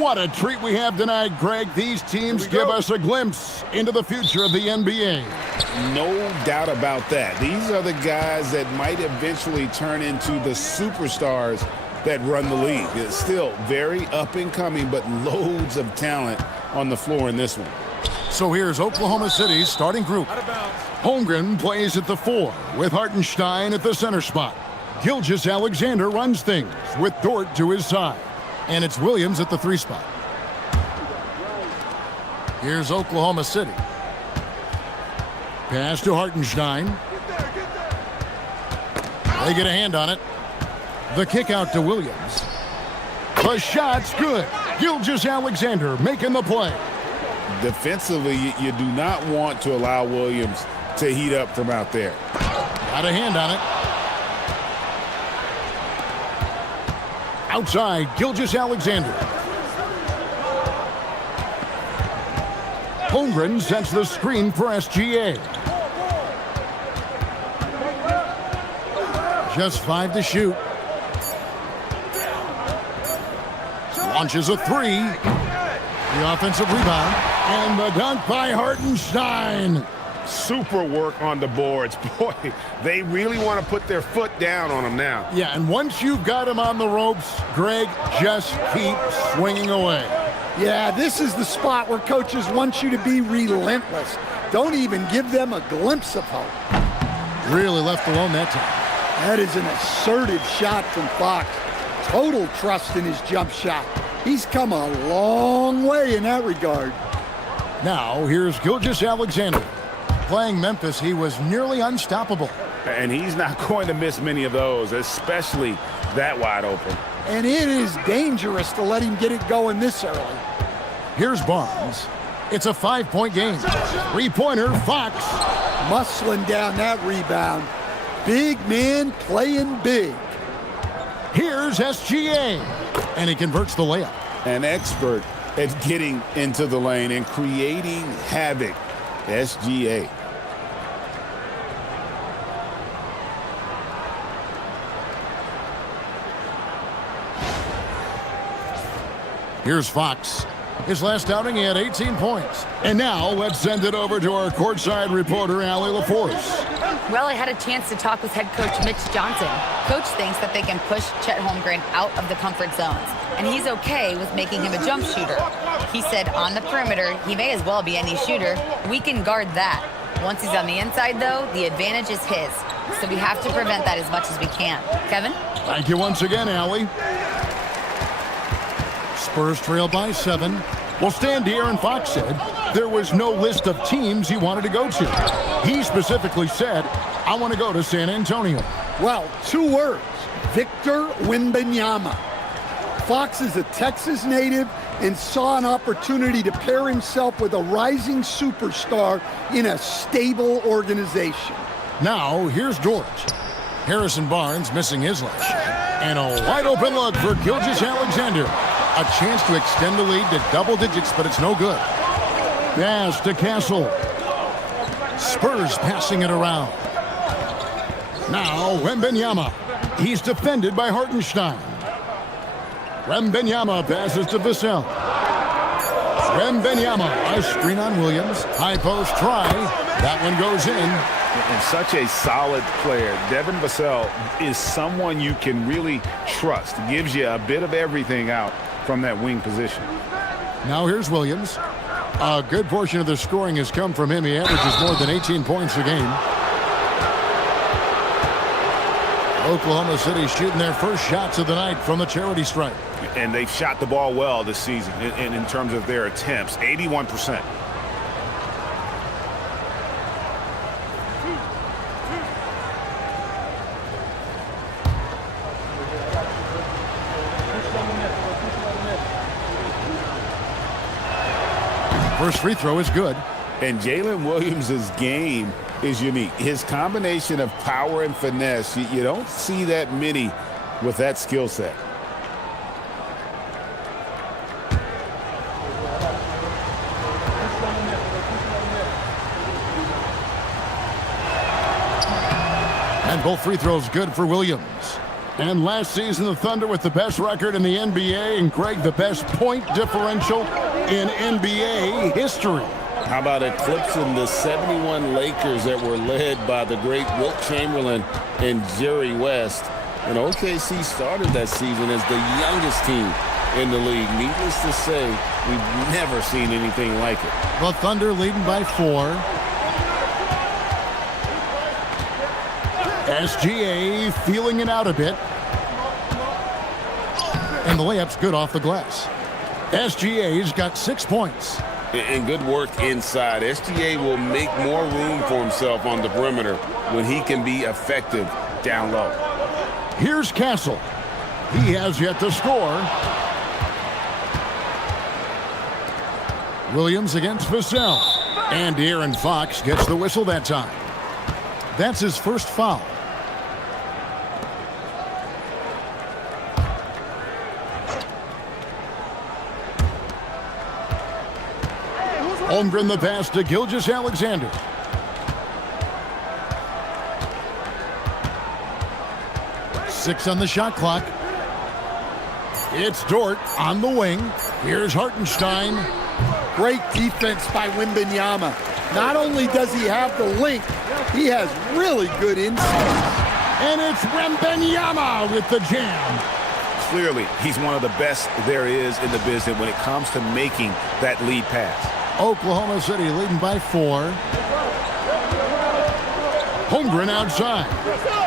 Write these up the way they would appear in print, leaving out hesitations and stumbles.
What a treat we have tonight, Greg. These teams give us a glimpse into the future of the NBA. No doubt about that. These are the guys that might eventually turn into the superstars that run the league. It's still very up and coming, but loads of talent on the floor in this one. So here's Oklahoma City's starting group. Holmgren plays at the 4 with Hartenstein at the center spot. Gilgeous-Alexander runs things with Dort to his side. And it's Williams at the 3 spot. Here's Oklahoma City. Pass to Hartenstein. They get a hand on it. The kick out to Williams. The shot's good. Gilgeous-Alexander making the play. Defensively, you do not want to allow Williams to heat up from out there. Got a hand on it. Outside, Gilgeous-Alexander. Holmgren sets the screen for SGA. Just 5 to shoot. Launches a 3. The offensive rebound. And the dunk by Hartenstein. Super work on the boards. Boy, they really want to put their foot down on him now. Yeah, and once you've got him on the ropes, Greg, just keep swinging away. Yeah, this is the spot where coaches want you to be relentless. Don't even give them a glimpse of hope. Really left alone that time. That is an assertive shot from Fox. Total trust in his jump shot. He's come a long way in that regard. Now, here's Gilgeous-Alexander. Playing Memphis, he was nearly unstoppable. And he's not going to miss many of those, especially that wide open. And it is dangerous to let him get it going this early. Here's Barnes. It's a 5-point game. 3-pointer, Fox. Muscling down that rebound. Big man playing big. Here's SGA. And he converts the layup. An expert at getting into the lane and creating havoc. SGA. Here's Fox. His last outing, he had 18 points. And now, let's send it over to our courtside reporter, Allie LaForce. Well, I had a chance to talk with head coach Mitch Johnson. Coach thinks that they can push Chet Holmgren out of the comfort zones, and he's okay with making him a jump shooter. He said on the perimeter, he may as well be any shooter. We can guard that. Once he's on the inside, though, the advantage is his. So we have to prevent that as much as we can. Kevin? Thank you once again, Allie. Spurs trail by 7. Well, Stan De'Aaron Fox said there was no list of teams he wanted to go to. He specifically said, I want to go to San Antonio. Well, 2 words, Victor Wembanyama. Fox is a Texas native and saw an opportunity to pair himself with a rising superstar in a stable organization. Now, here's George. Harrison Barnes missing his left shot. And a wide open look for Gilgeous-Alexander. A chance to extend the lead to double digits, but it's no good. Pass to Castle. Spurs passing it around. Now, Wembanyama. He's defended by Hartenstein. Wembanyama passes to Vassell. Wembanyama, a screen on Williams. High post try. That one goes in. And such a solid player. Devin Vassell is someone you can really trust. Gives you a bit of everything out from that wing position. Now here's Williams. A good portion of the scoring has come from him. He averages more than 18 points a game. Oklahoma City shooting their first shots of the night from the charity stripe. And they've shot the ball well this season in terms of their attempts. 81%. First free throw is good. And Jalen Williams' game is unique. His combination of power and finesse, you don't see that many with that skill set. And both free throws good for Williams. And last season, the Thunder with the best record in the NBA, and Greg, the best point differential in NBA history. How about eclipsing the 71 Lakers that were led by the great Wilt Chamberlain and Jerry West? And OKC started that season as the youngest team in the league. Needless to say, we've never seen anything like it. The Thunder leading by 4. SGA feeling it out a bit. And the layup's good off the glass. SGA's got 6 points. And good work inside. SGA will make more room for himself on the perimeter when he can be effective down low. Here's Castle. He has yet to score. Williams against Vassell. And De'Aaron Fox gets the whistle that time. That's his first foul. Holmgren the pass to Gilgeous-Alexander. Six on the shot clock. It's Dort on the wing. Here's Hartenstein. Great defense by Wembanyama. Not only does he have the length, he has really good insight. And it's Wembanyama with the jam. Clearly, he's one of the best there is in the business when it comes to making that lead pass. Oklahoma City leading by 4. Holmgren outside.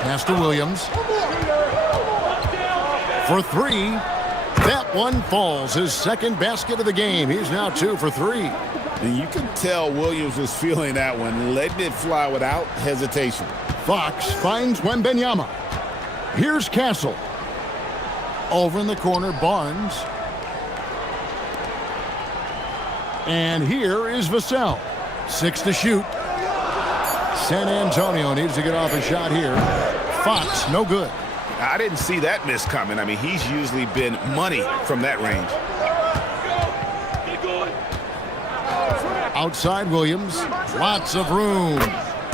Pass to Williams. For 3. That one falls. His second basket of the game. He's now 2 for 3. And you can tell Williams was feeling that one, letting it fly without hesitation. Fox finds Wembanyama. Here's Castle. Over in the corner, Barnes. And here is Vassell. 6 to shoot. San Antonio needs to get off a shot here. Fox, no good. I didn't see that miss coming. I mean, he's usually been money from that range. Outside Williams. Lots of room.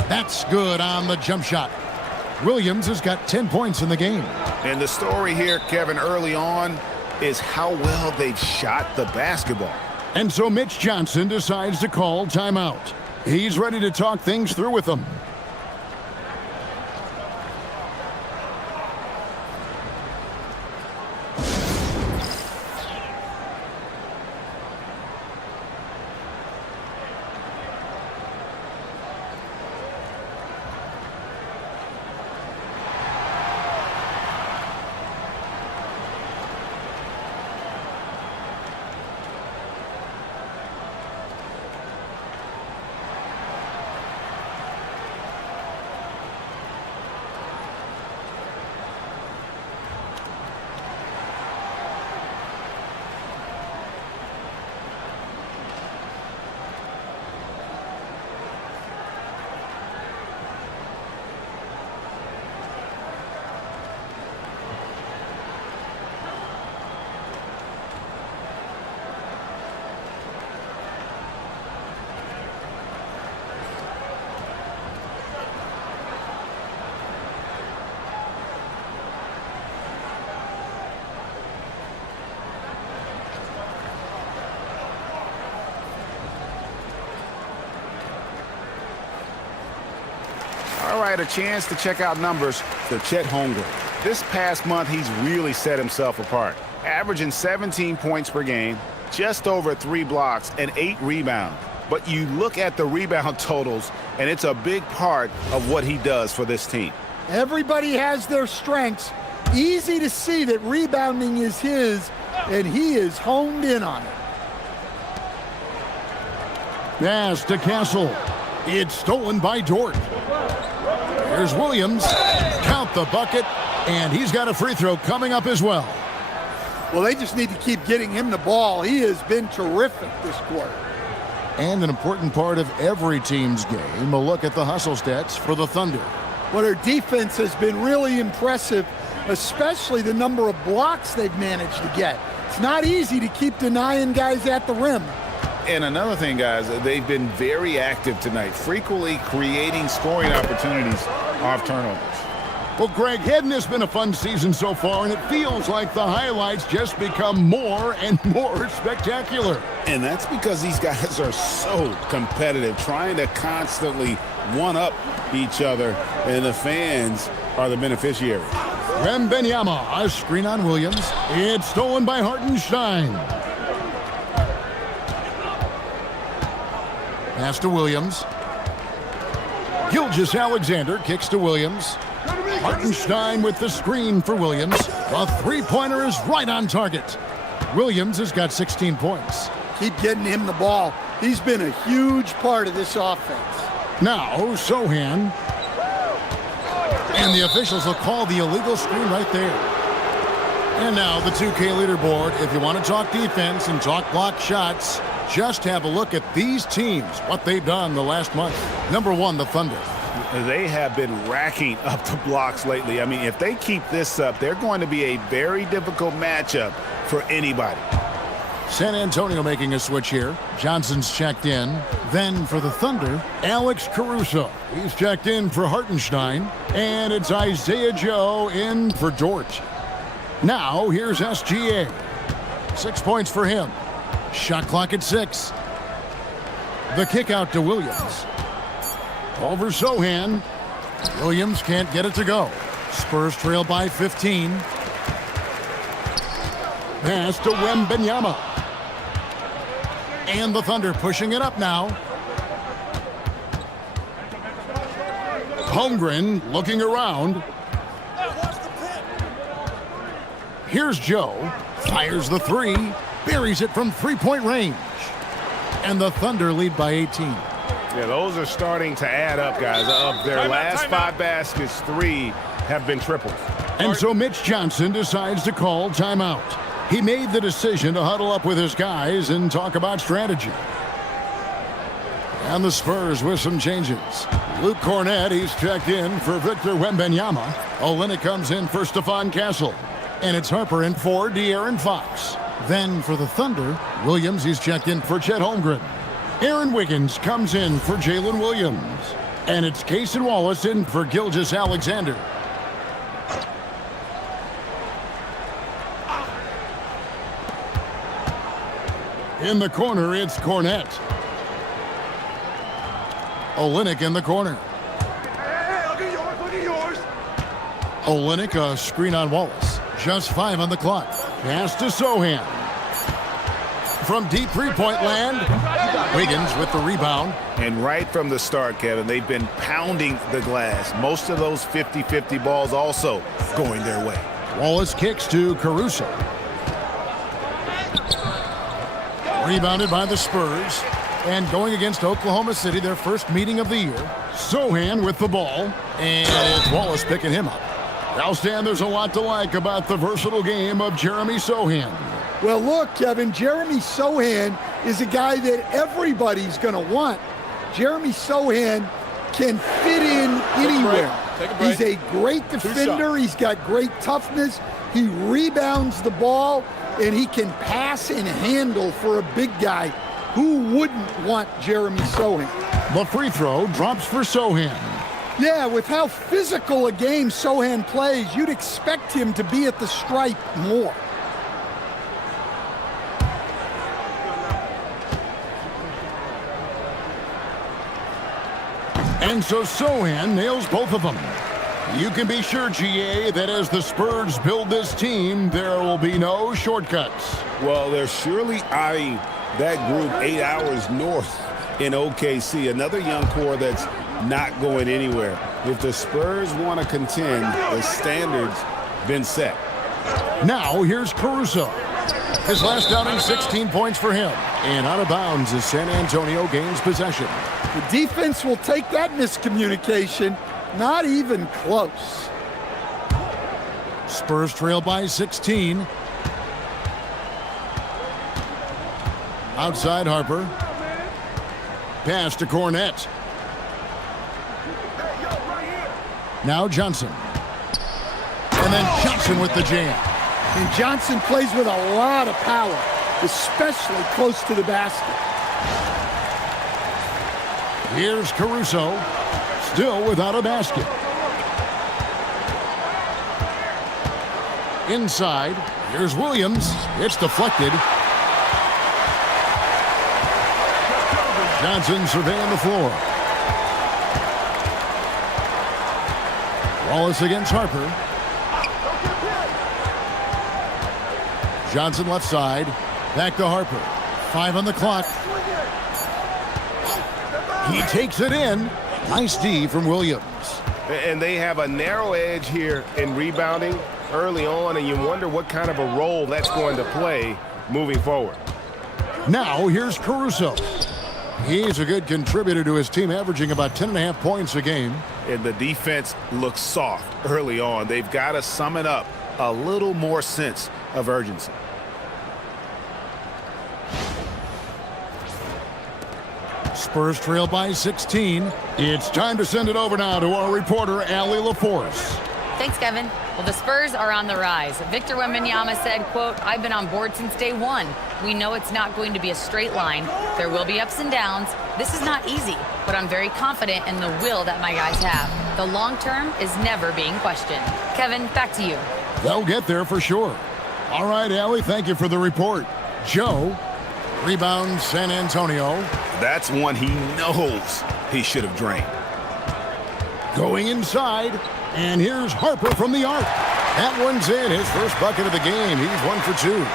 That's good on the jump shot. Williams has got 10 points in the game. And the story here, Kevin, early on is how well they've shot the basketball. And so Mitch Johnson decides to call timeout. He's ready to talk things through with them. All right, a chance to check out numbers for Chet Holmgren. This past month, he's really set himself apart, averaging 17 points per game, just over 3 blocks, and 8 rebounds. But you look at the rebound totals, and it's a big part of what he does for this team. Everybody has their strengths. Easy to see that rebounding is his, and he is honed in on it. Pass to Castle. It's stolen by Dort. Here's Williams. Count the bucket, and he's got a free throw coming up as well. Well, they just need to keep getting him the ball. He has been terrific this quarter. And an important part of every team's game, a look at the hustle stats for the Thunder. Well, their defense has been really impressive, especially the number of blocks they've managed to get. It's not easy to keep denying guys at the rim. And another thing, guys, they've been very active tonight, frequently creating scoring opportunities off turnovers. Well, Greg, hadn't this been a fun season so far, and it feels like the highlights just become more and more spectacular. And that's because these guys are so competitive, trying to constantly one-up each other, and the fans are the beneficiaries. Wembenyama, a screen on Williams. It's stolen by Hartenstein. Pass to Williams. Gilgeous-Alexander kicks to Williams. Hartenstein with the screen for Williams. A three-pointer is right on target. Williams has got 16 points. Keep getting him the ball. He's been a huge part of this offense. Now, Sohan. And the officials will call the illegal screen right there. And now the 2K leaderboard. If you want to talk defense and talk block shots, just have a look at these teams, what they've done the last month. Number 1, the Thunder. They have been racking up the blocks lately. I mean, if they keep this up, they're going to be a very difficult matchup for anybody. San Antonio making a switch here. Johnson's checked in. Then for the Thunder, Alex Caruso. He's checked in for Hartenstein. And it's Isaiah Joe in for Dort. Now, here's SGA. 6 points for him. Shot clock at 6. The kick out to Williams. Over Sohan. Williams can't get it to go. Spurs trail by 15. Pass to Wembenyama. And the Thunder pushing it up now. Holmgren looking around. Here's Joe. Fires the three. Buries it from three-point range. And the Thunder lead by 18. Yeah, those are starting to add up, guys. Of their last 5 baskets, 3 have been triples. And so Mitch Johnson decides to call timeout. He made the decision to huddle up with his guys and talk about strategy. And the Spurs with some changes. Luke Cornett, he's checked in for Victor Wembanyama. Olynyk comes in for Stephon Castle. And it's Harper in for De'Aaron Fox. Then for the Thunder, Williams, he's checked in for Chet Holmgren. Aaron Wiggins comes in for Jalen Williams. And it's Cason Wallace in for Gilgeous-Alexander. In the corner, it's Cornett. Olynyk in the corner. Olynyk, a screen on Wallace. Just 5 on the clock. Pass to Sohan. From deep three-point land, Wiggins with the rebound. And right from the start, Kevin, they've been pounding the glass. Most of those 50-50 balls also going their way. Wallace kicks to Caruso. Rebounded by the Spurs. And going against Oklahoma City, their first meeting of the year. Sohan with the ball. And it's Wallace picking him up. Now, Stan, there's a lot to like about the versatile game of Jeremy Sohan. Well, look, Kevin, Jeremy Sohan is a guy that everybody's going to want. Jeremy Sohan can fit in anywhere. He's a great defender. He's got great toughness. He rebounds the ball, and he can pass and handle for a big guy. Who wouldn't want Jeremy Sohan? The free throw drops for Sohan. Yeah, with how physical a game Sohan plays, you'd expect him to be at the stripe more. And so Sohan nails both of them. You can be sure, GA, that as the Spurs build this team, there will be no shortcuts. Well, they're surely eyeing that group 8 hours north in OKC. Another young core that's not going anywhere. If the Spurs want to contend, the standard's been set. Now here's Caruso. His last outing, 16 points for him. And out of bounds as San Antonio gains possession. The defense will take that miscommunication. Not even close. Spurs trail by 16. Outside Harper. Pass to Cornett. Now Johnson. And then Johnson with the jam. And Johnson plays with a lot of power, especially close to the basket. Here's Caruso, still without a basket. Inside, here's Williams. It's deflected. Johnson surveying the floor. Wallace against Harper. Johnson left side. Back to Harper. 5 on the clock. He takes it in. Nice D from Williams. And they have a narrow edge here in rebounding early on, and you wonder what kind of a role that's going to play moving forward. Now here's Caruso. He's a good contributor to his team, averaging about 10.5 points a game. And the defense looks soft early on. They've got to sum it up. A little more sense of urgency. Spurs trail by 16. It's time to send it over now to our reporter, Allie LaForce. Thanks, Kevin. Well, the Spurs are on the rise. Victor Wembanyama said, quote, "I've been on board since day one. We know it's not going to be a straight line. There will be ups and downs. This is not easy, but I'm very confident in the will that my guys have. The long term is never being questioned." Kevin, back to you. They'll get there for sure. All right, Allie, thank you for the report. Joe, rebound San Antonio. That's one he knows he should have drained. Going inside, and here's Harper from the arc. That one's in, his first bucket of the game. He's 1 for 2.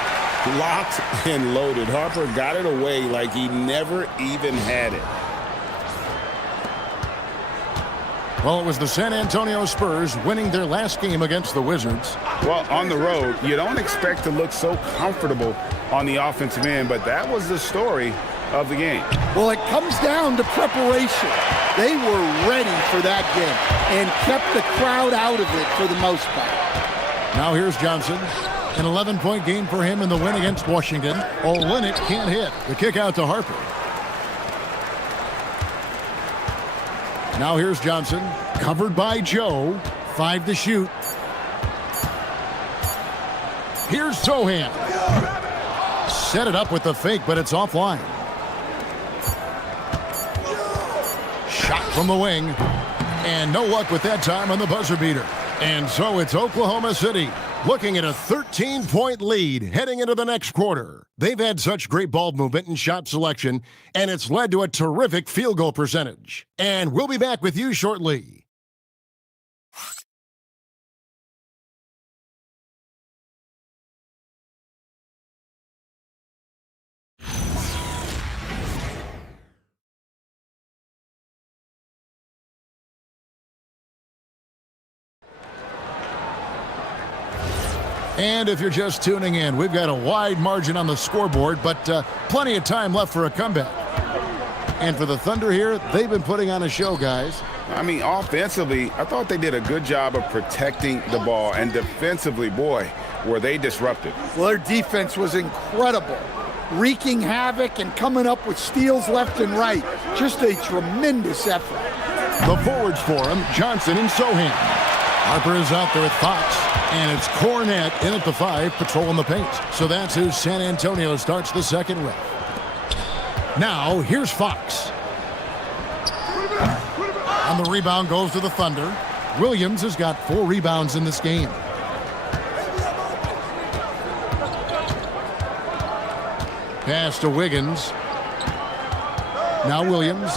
Locked and loaded. Harper got it away like he never even had it. Well, it was the San Antonio Spurs winning their last game against the Wizards. Well, on the road, you don't expect to look so comfortable on the offensive end, but that was the story of the game. Well, it comes down to preparation. They were ready for that game and kept the crowd out of it for the most part. Now here's Johnson. An 11-point game for him in the win against Washington. Olynyk can't hit. The kick out to Harper. Now here's Johnson. Covered by Joe. 5 to shoot. Here's Sohan. Set it up with the fake, but it's offline. Shot from the wing. And no luck with that time on the buzzer beater. And so it's Oklahoma City looking at a 13-point lead heading into the next quarter. They've had such great ball movement and shot selection, and it's led to a terrific field goal percentage. And we'll be back with you shortly. And if you're just tuning in, we've got a wide margin on the scoreboard, but plenty of time left for a comeback. And for the Thunder here, they've been putting on a show, guys. I mean, offensively, I thought they did a good job of protecting the ball. And defensively, boy, were they disruptive. Well, their defense was incredible, wreaking havoc and coming up with steals left and right. Just a tremendous effort. The forwards for him, Johnson and Sohan. Harper is out there with Fox. And it's Cornette in at the 5, patrolling the paint. So that's who San Antonio starts the second with. Now, here's Fox. And the rebound goes to the Thunder. Williams has got 4 rebounds in this game. Pass to Wiggins. Now Williams.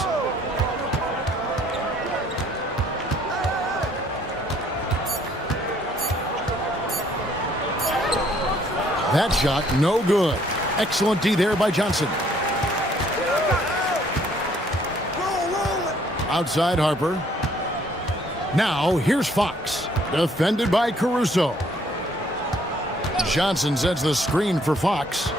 That shot, no good. Excellent D there by Johnson. Outside Harper. Now, here's Fox. Defended by Caruso. Johnson sets the screen for Fox.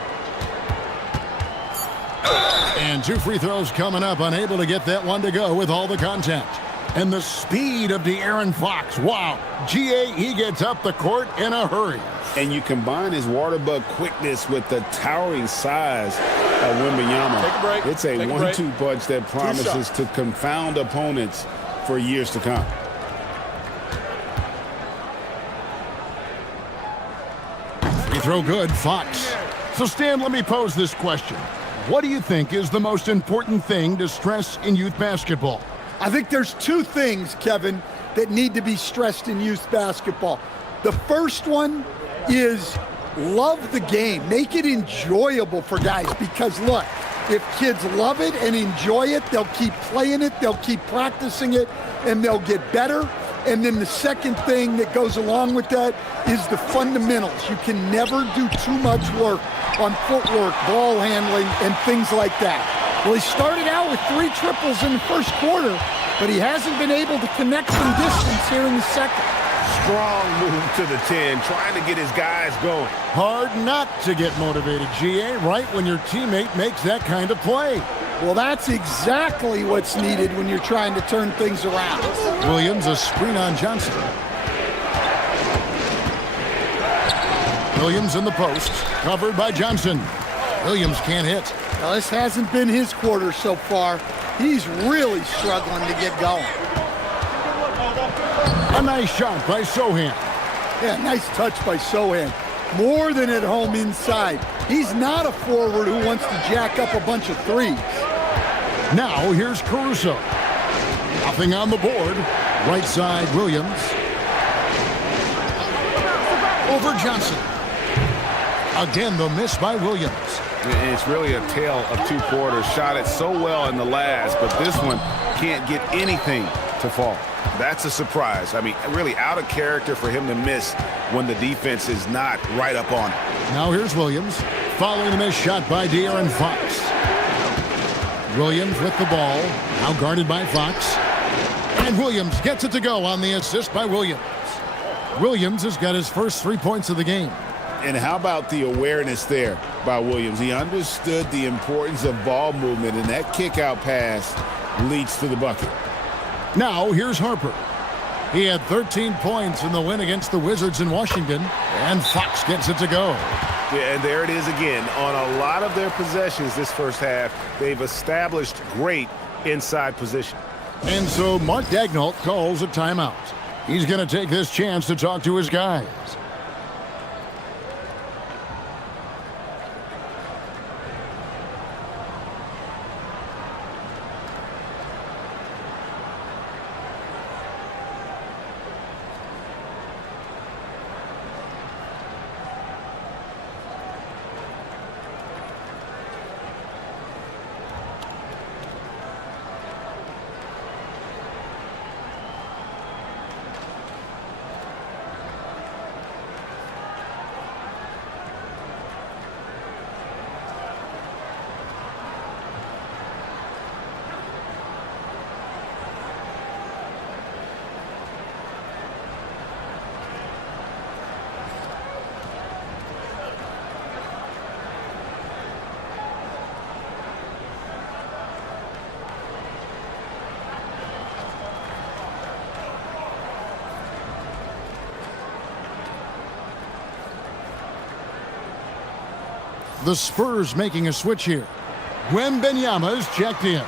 And 2 free throws coming up. Unable to get that one to go with all the contact. And the speed of De'Aaron Fox. Wow. GA, he gets up the court in a hurry. And you combine his water bug quickness with the towering size of Wembanyama. Take a break. It's a 1-2 punch that promises to confound opponents for years to come. Free throw good, Fox. So, Stan, let me pose this question. What do you think is the most important thing to stress in youth basketball? I think there's 2 things, Kevin, that need to be stressed in youth basketball. The first one is love the game. Make it enjoyable for guys because, look, if kids love it and enjoy it, they'll keep playing it, they'll keep practicing it, and they'll get better. And then the second thing that goes along with that is the fundamentals. You can never do too much work on footwork, ball handling, and things like that. Well, he started out with 3 triples in the first quarter, but he hasn't been able to connect some distance here in the second. Strong move to the 10, trying to get his guys going. Hard not to get motivated, GA, right when your teammate makes that kind of play. Well, that's exactly what's needed when you're trying to turn things around. Williams, a screen on Johnson. Williams in the post, covered by Johnson. Williams can't hit. Now, this hasn't been his quarter so far. He's really struggling to get going. A nice shot by Sohan. Yeah, nice touch by Sohan. More than at home inside. He's not a forward who wants to jack up a bunch of threes. Now here's Caruso. Nothing on the board. Right side, Williams. Over Johnson. Again, the miss by Williams. It's really a tale of 2 quarters. Shot it so well in the last, but this one can't get anything to fall. That's a surprise. I mean, really out of character for him to miss when the defense is not right up on it. Now here's Williams. Following the missed shot by De'Aaron Fox. Williams with the ball. Now guarded by Fox. And Williams gets it to go on the assist by Williams. Williams has got his first 3 points of the game. And how about the awareness there by Williams? He understood the importance of ball movement, and that kick-out pass leads to the bucket. Now here's Harper. He had 13 points in the win against the Wizards in Washington, and Fox gets it to go. Yeah, and there it is again. On a lot of their possessions this first half, they've established great inside position. And so Mark Daigneault calls a timeout. He's going to take this chance to talk to his guys. The Spurs making a switch here. Wemby is checked in.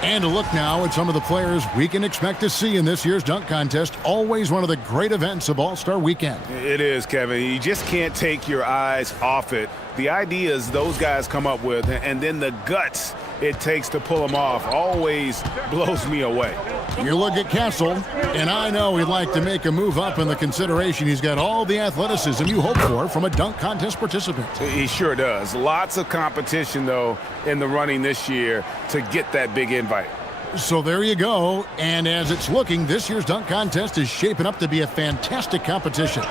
And a look now at some of the players we can expect to see in this year's dunk contest. Always one of the great events of All-Star Weekend. It is, Kevin. You just can't take your eyes off it. The ideas those guys come up with, and then the guts it takes to pull them off, always blows me away. You look at Castle, and I know he'd like to make a move up in the consideration. He's got all the athleticism you hope for from a dunk contest participant. He sure does. Lots of competition, though, in the running this year to get that big invite. So there you go. And as it's looking, this year's dunk contest is shaping up to be a fantastic competition.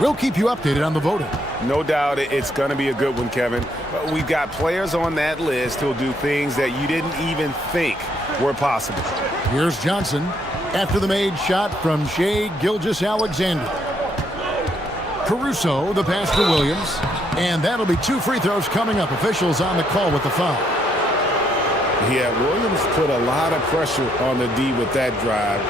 We'll keep you updated on the voting. No doubt it's going to be a good one, Kevin. We've got players on that list who'll do things that you didn't even think were possible. Here's Johnson after the made shot from Shai Gilgeous-Alexander. Caruso, the pass to Williams. And that'll be 2 free throws coming up. Officials on the call with the foul. Yeah, Williams put a lot of pressure on the D with that drive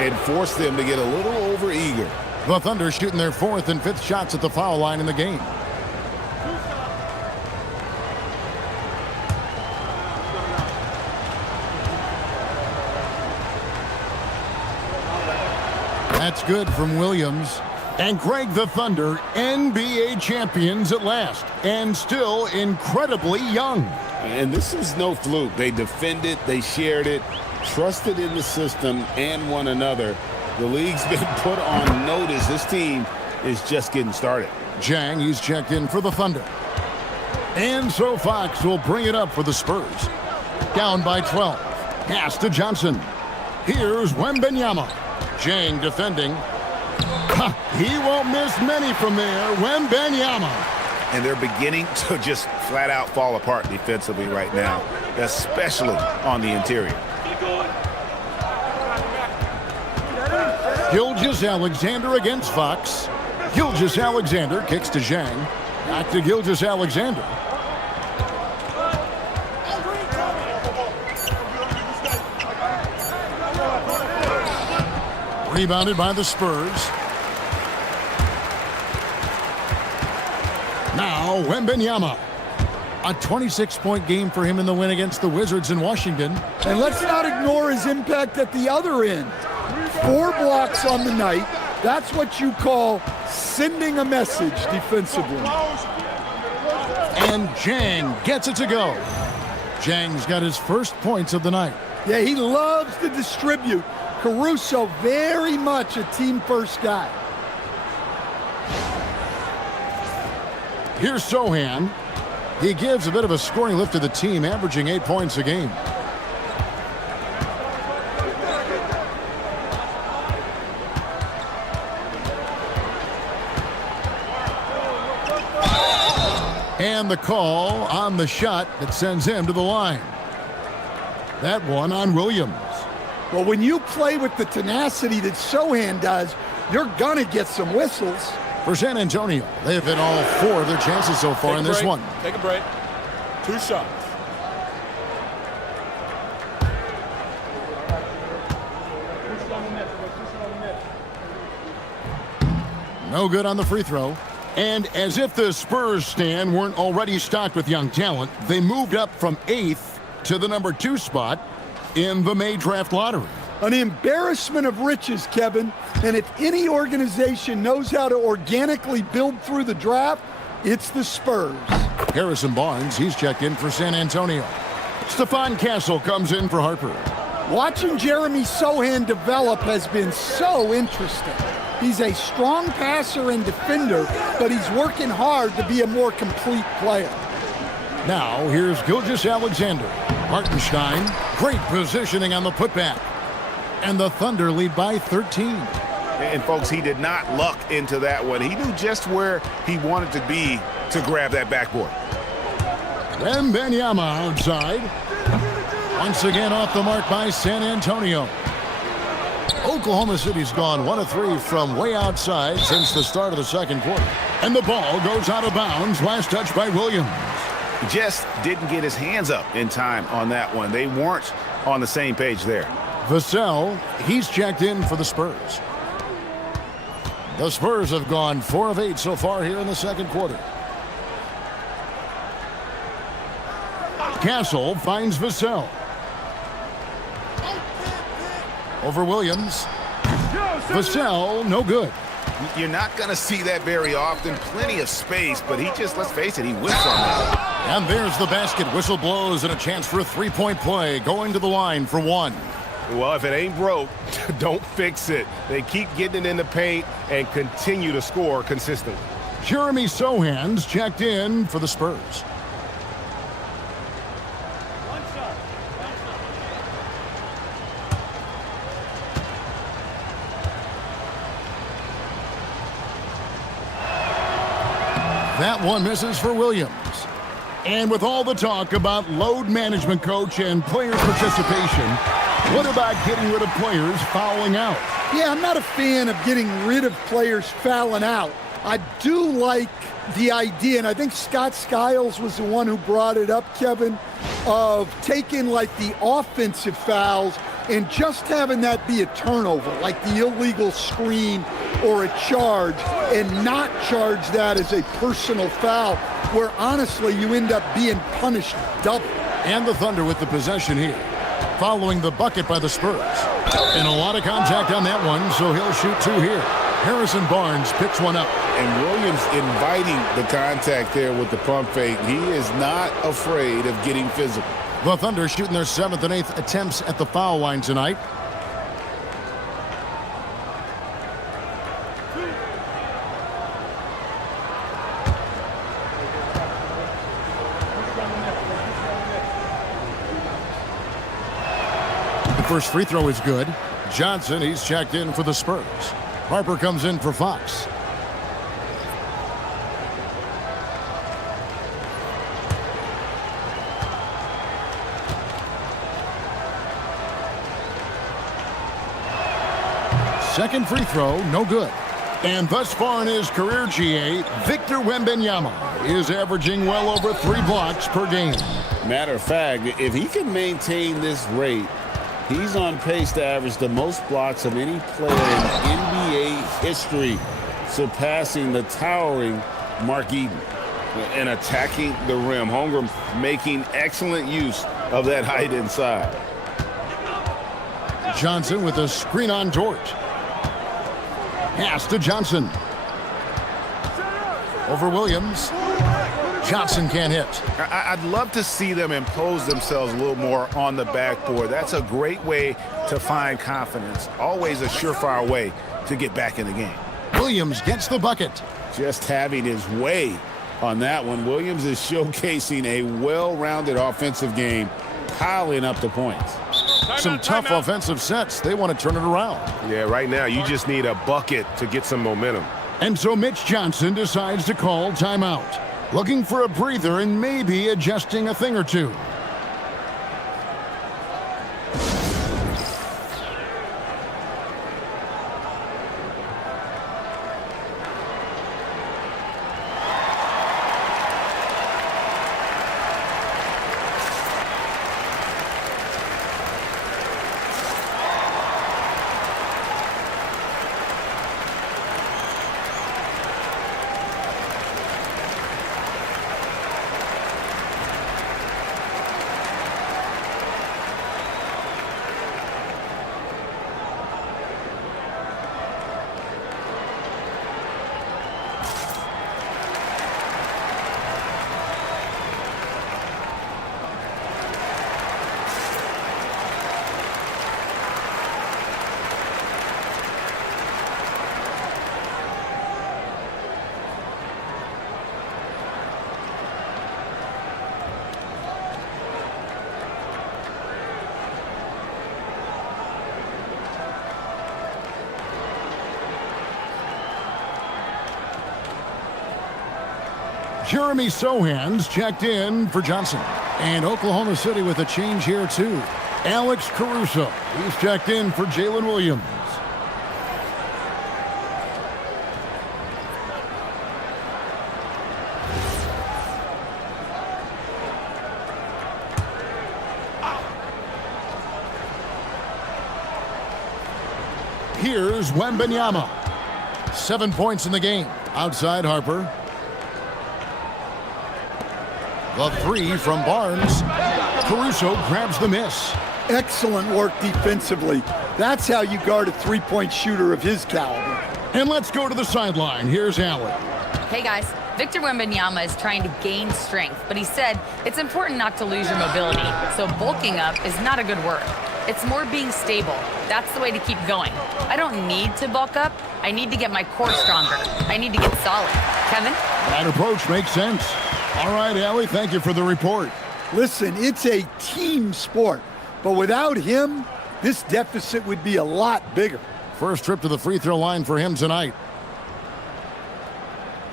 and forced them to get a little over-eager. The Thunder shooting their 4th and 5th shots at the foul line in the game. That's good from Williams. And Greg, the Thunder, NBA champions at last, and still incredibly young. And this is no fluke. They defended, they shared it, trusted in the system and one another. The league's been put on notice. This team is just getting started. Jang, he's checked in for the Thunder. And so Fox will bring it up for the Spurs. Down by 12. Pass to Johnson. Here's Wembenyama. Jang defending. He won't miss many from there. Wembenyama. And they're beginning to just flat out fall apart defensively right now, especially on the interior. Gilgeous-Alexander against Fox. Gilgeous-Alexander kicks to Zhang. Back to Gilgeous-Alexander. Rebounded by the Spurs. Now Wembenyama. A 26-point game for him in the win against the Wizards in Washington. And let's not ignore his impact at the other end. 4 blocks on the night. That's what you call sending a message defensively. And Jang gets it to go. Jang's got his first points of the night. Yeah, he loves to distribute. Caruso, very much a team-first guy. Here's Sohan. He gives a bit of a scoring lift to the team, averaging 8 points a game. And the call on the shot that sends him to the line. That one on Williams. Well, when you play with the tenacity that Sohan does, you're going to get some whistles. For San Antonio, they have hit all 4 of their chances so far in this one. Take a break. 2 shots. No good on the free throw. And as if the Spurs stand weren't already stocked with young talent, they moved up from 8th to the number 2 spot in the May draft lottery. An embarrassment of riches, Kevin. And if any organization knows how to organically build through the draft, it's the Spurs. Harrison Barnes, he's checked in for San Antonio. Stephon Castle comes in for Harper. Watching Jeremy Sohan develop has been so interesting. He's a strong passer and defender, but he's working hard to be a more complete player. Now, here's Gilgeous-Alexander. Hartenstein, great positioning on the putback. And the Thunder lead by 13. And, folks, he did not luck into that one. He knew just where he wanted to be to grab that backboard. Wembenyama outside. Once again off the mark by San Antonio. Oklahoma City's gone 1 of 3 from way outside since the start of the second quarter. And the ball goes out of bounds. Last touch by Williams. Just didn't get his hands up in time on that one. They weren't on the same page there. Vassell, he's checked in for the Spurs. The Spurs have gone 4 of 8 so far here in the second quarter. Castle finds Vassell. Over Williams. Vassell, no good. You're not going to see that very often. Plenty of space, but he just, let's face it, he whiffs on that. And there's the basket. Whistle blows and a chance for a 3-point play. Going to the line for 1. Well, if it ain't broke, don't fix it. They keep getting it in the paint and continue to score consistently. Jeremy Sohan's checked in for the Spurs. That one misses for Williams. And with all the talk about load management, coach, and player participation, what about getting rid of players fouling out? Yeah, I'm not a fan of getting rid of players fouling out. I do like the idea, and I think Scott Skiles was the one who brought it up, Kevin, of taking like the offensive fouls and just having that be a turnover, like the illegal screen or a charge, and not charge that as a personal foul, where honestly you end up being punished double. And the Thunder with the possession here, following the bucket by the Spurs. And a lot of contact on that one, so he'll shoot 2 here. Harrison Barnes picks one up. And Williams inviting the contact there with the pump fake. He is not afraid of getting physical. The Thunder shooting their 7th and 8th attempts at the foul line tonight. First free throw is good. Johnson, he's checked in for the Spurs. Harper comes in for Fox. Second free throw, no good. And thus far in his career, GA, Victor Wembanyama is averaging well over 3 blocks per game. Matter of fact, if he can maintain this rate, he's on pace to average the most blocks of any player in NBA history, surpassing the towering Mark Eaton. And attacking the rim, Holmgren making excellent use of that height inside. Johnson with a screen on George. Pass to Johnson. Over Williams. Johnson can't hit. I'd love to see them impose themselves a little more on the backboard. That's a great way to find confidence. Always a surefire way to get back in the game. Williams gets the bucket. Just having his way on that one. Williams is showcasing a well-rounded offensive game, piling up the points. Some tough offensive sets. They want to turn it around. Yeah, right now you just need a bucket to get some momentum. And so Mitch Johnson decides to call timeout. Looking for a breather and maybe adjusting a thing or two. Jeremy Sohan's checked in for Johnson. And Oklahoma City with a change here, too. Alex Caruso, he's checked in for Jalen Williams. Here's Wembanyama. 7 points in the game. Outside Harper. The three from Barnes. Caruso grabs the miss. Excellent work defensively. That's how you guard a three-point shooter of his caliber. And let's go to the sideline. Here's Allen. Hey guys, Victor Wembanyama is trying to gain strength, but he said it's important not to lose your mobility. So bulking up is not a good word. It's more being stable. That's the way to keep going. I don't need to bulk up. I need to get my core stronger. I need to get solid. Kevin? That approach makes sense. All right, Allie, thank you for the report. Listen, it's a team sport, but without him, this deficit would be a lot bigger. First trip to the free throw line for him tonight.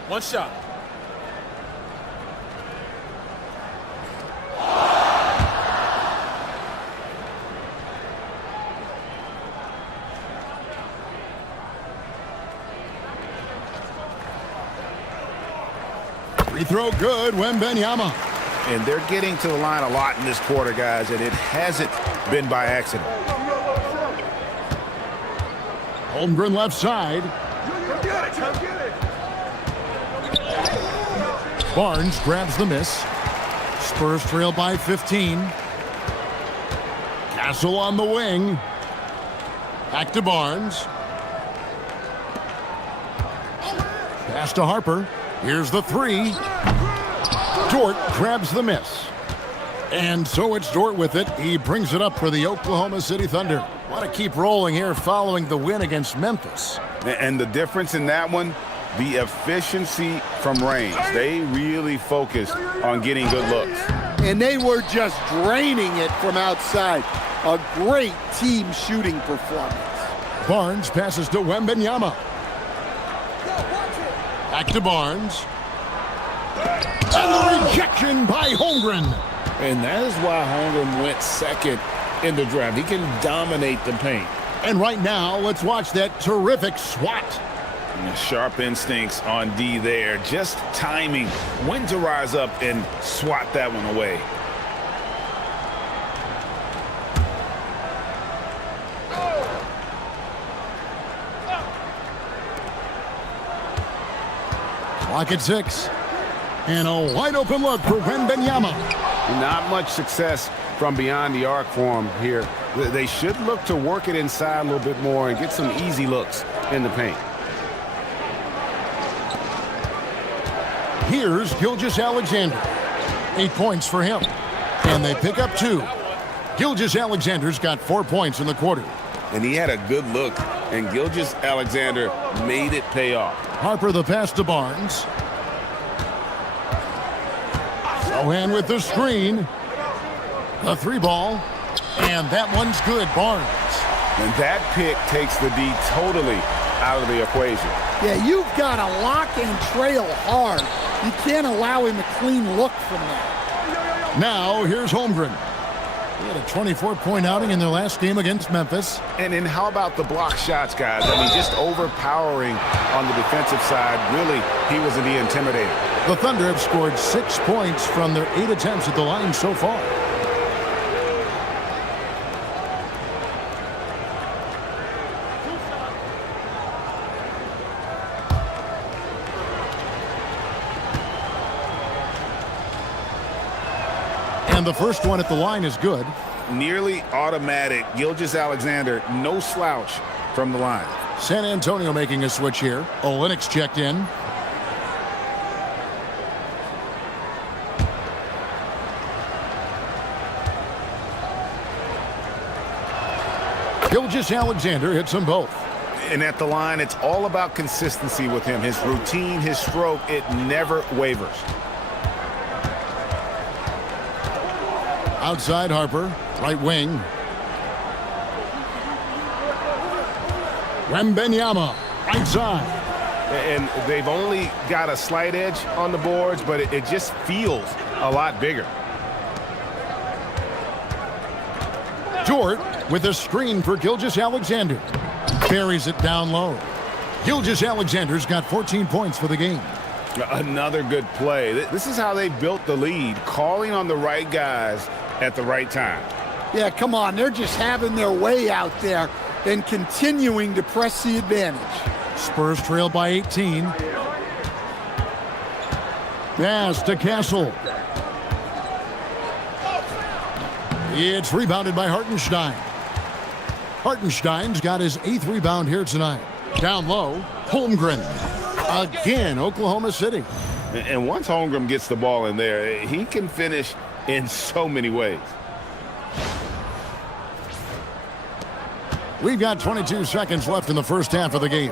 One shot. Free throw good, Wembanyama. And they're getting to the line a lot in this quarter, guys, and it hasn't been by accident. Holmgren left side. Barnes grabs the miss. Spurs trail by 15. Castle on the wing. Back to Barnes. Pass to Harper. Here's the three. Dort grabs the miss. And so it's Dort with it. He brings it up for the Oklahoma City Thunder. Want to keep rolling here following the win against Memphis. And the difference in that one, the efficiency from range. They really focused on getting good looks. and they were just draining it from outside. A great team shooting performance. Barnes passes to Wembenyama. Back to Barnes. And the rejection by Holmgren. And that is why Holmgren went second in the draft. He can dominate the paint. And right now, let's watch that terrific swat. Sharp instincts on D there. Just timing when to rise up and swat that one away. Clock at 6. And a wide open look for Wembenyama. Not much success from beyond the arc for him here. They should look to work it inside a little bit more and get some easy looks in the paint. Here's Gilgeous-Alexander. 8 points for him. And they pick up 2. Gilgeous-Alexander's got 4 points in the quarter. And he had a good look, and Gilgeous-Alexander made it pay off. Harper the pass to Barnes. Sohan with the screen. The 3 ball. And that one's good, Barnes. And that pick takes the D totally out of the equation. Yeah, you've got to lock and trail hard. You can't allow him a clean look from that. Now, here's Holmgren. He had a 24-point outing in their last game against Memphis. And then how about the block shots, guys? I mean, just overpowering on the defensive side. Really, he was the intimidator. The Thunder have scored 6 points from their 8 attempts at the line so far. And the first one at the line is good. Nearly automatic. Gilgeous-Alexander, no slouch from the line. San Antonio making a switch here. Olynyk's checked in. Gilgeous-Alexander hits them both. And at the line, it's all about consistency with him. His routine, his stroke, it never wavers. Outside Harper, right wing. Wembenyama, right side. And they've only got a slight edge on the boards, but it just feels a lot bigger. Dort with a screen for Gilgeous-Alexander. Buries it down low. Gilgeous-Alexander's got 14 points for the game. Another good play. This is how they built the lead, calling on the right guys at the right time. Yeah, come on. They're just having their way out there and continuing to press the advantage. Spurs trail by 18. Pass to Castle. It's rebounded by Hartenstein. Hartenstein's got his 8th rebound here tonight. Down low, Holmgren. Again, Oklahoma City. And once Holmgren gets the ball in there, he can finish in so many ways. We've got 22 seconds left in the first half of the game.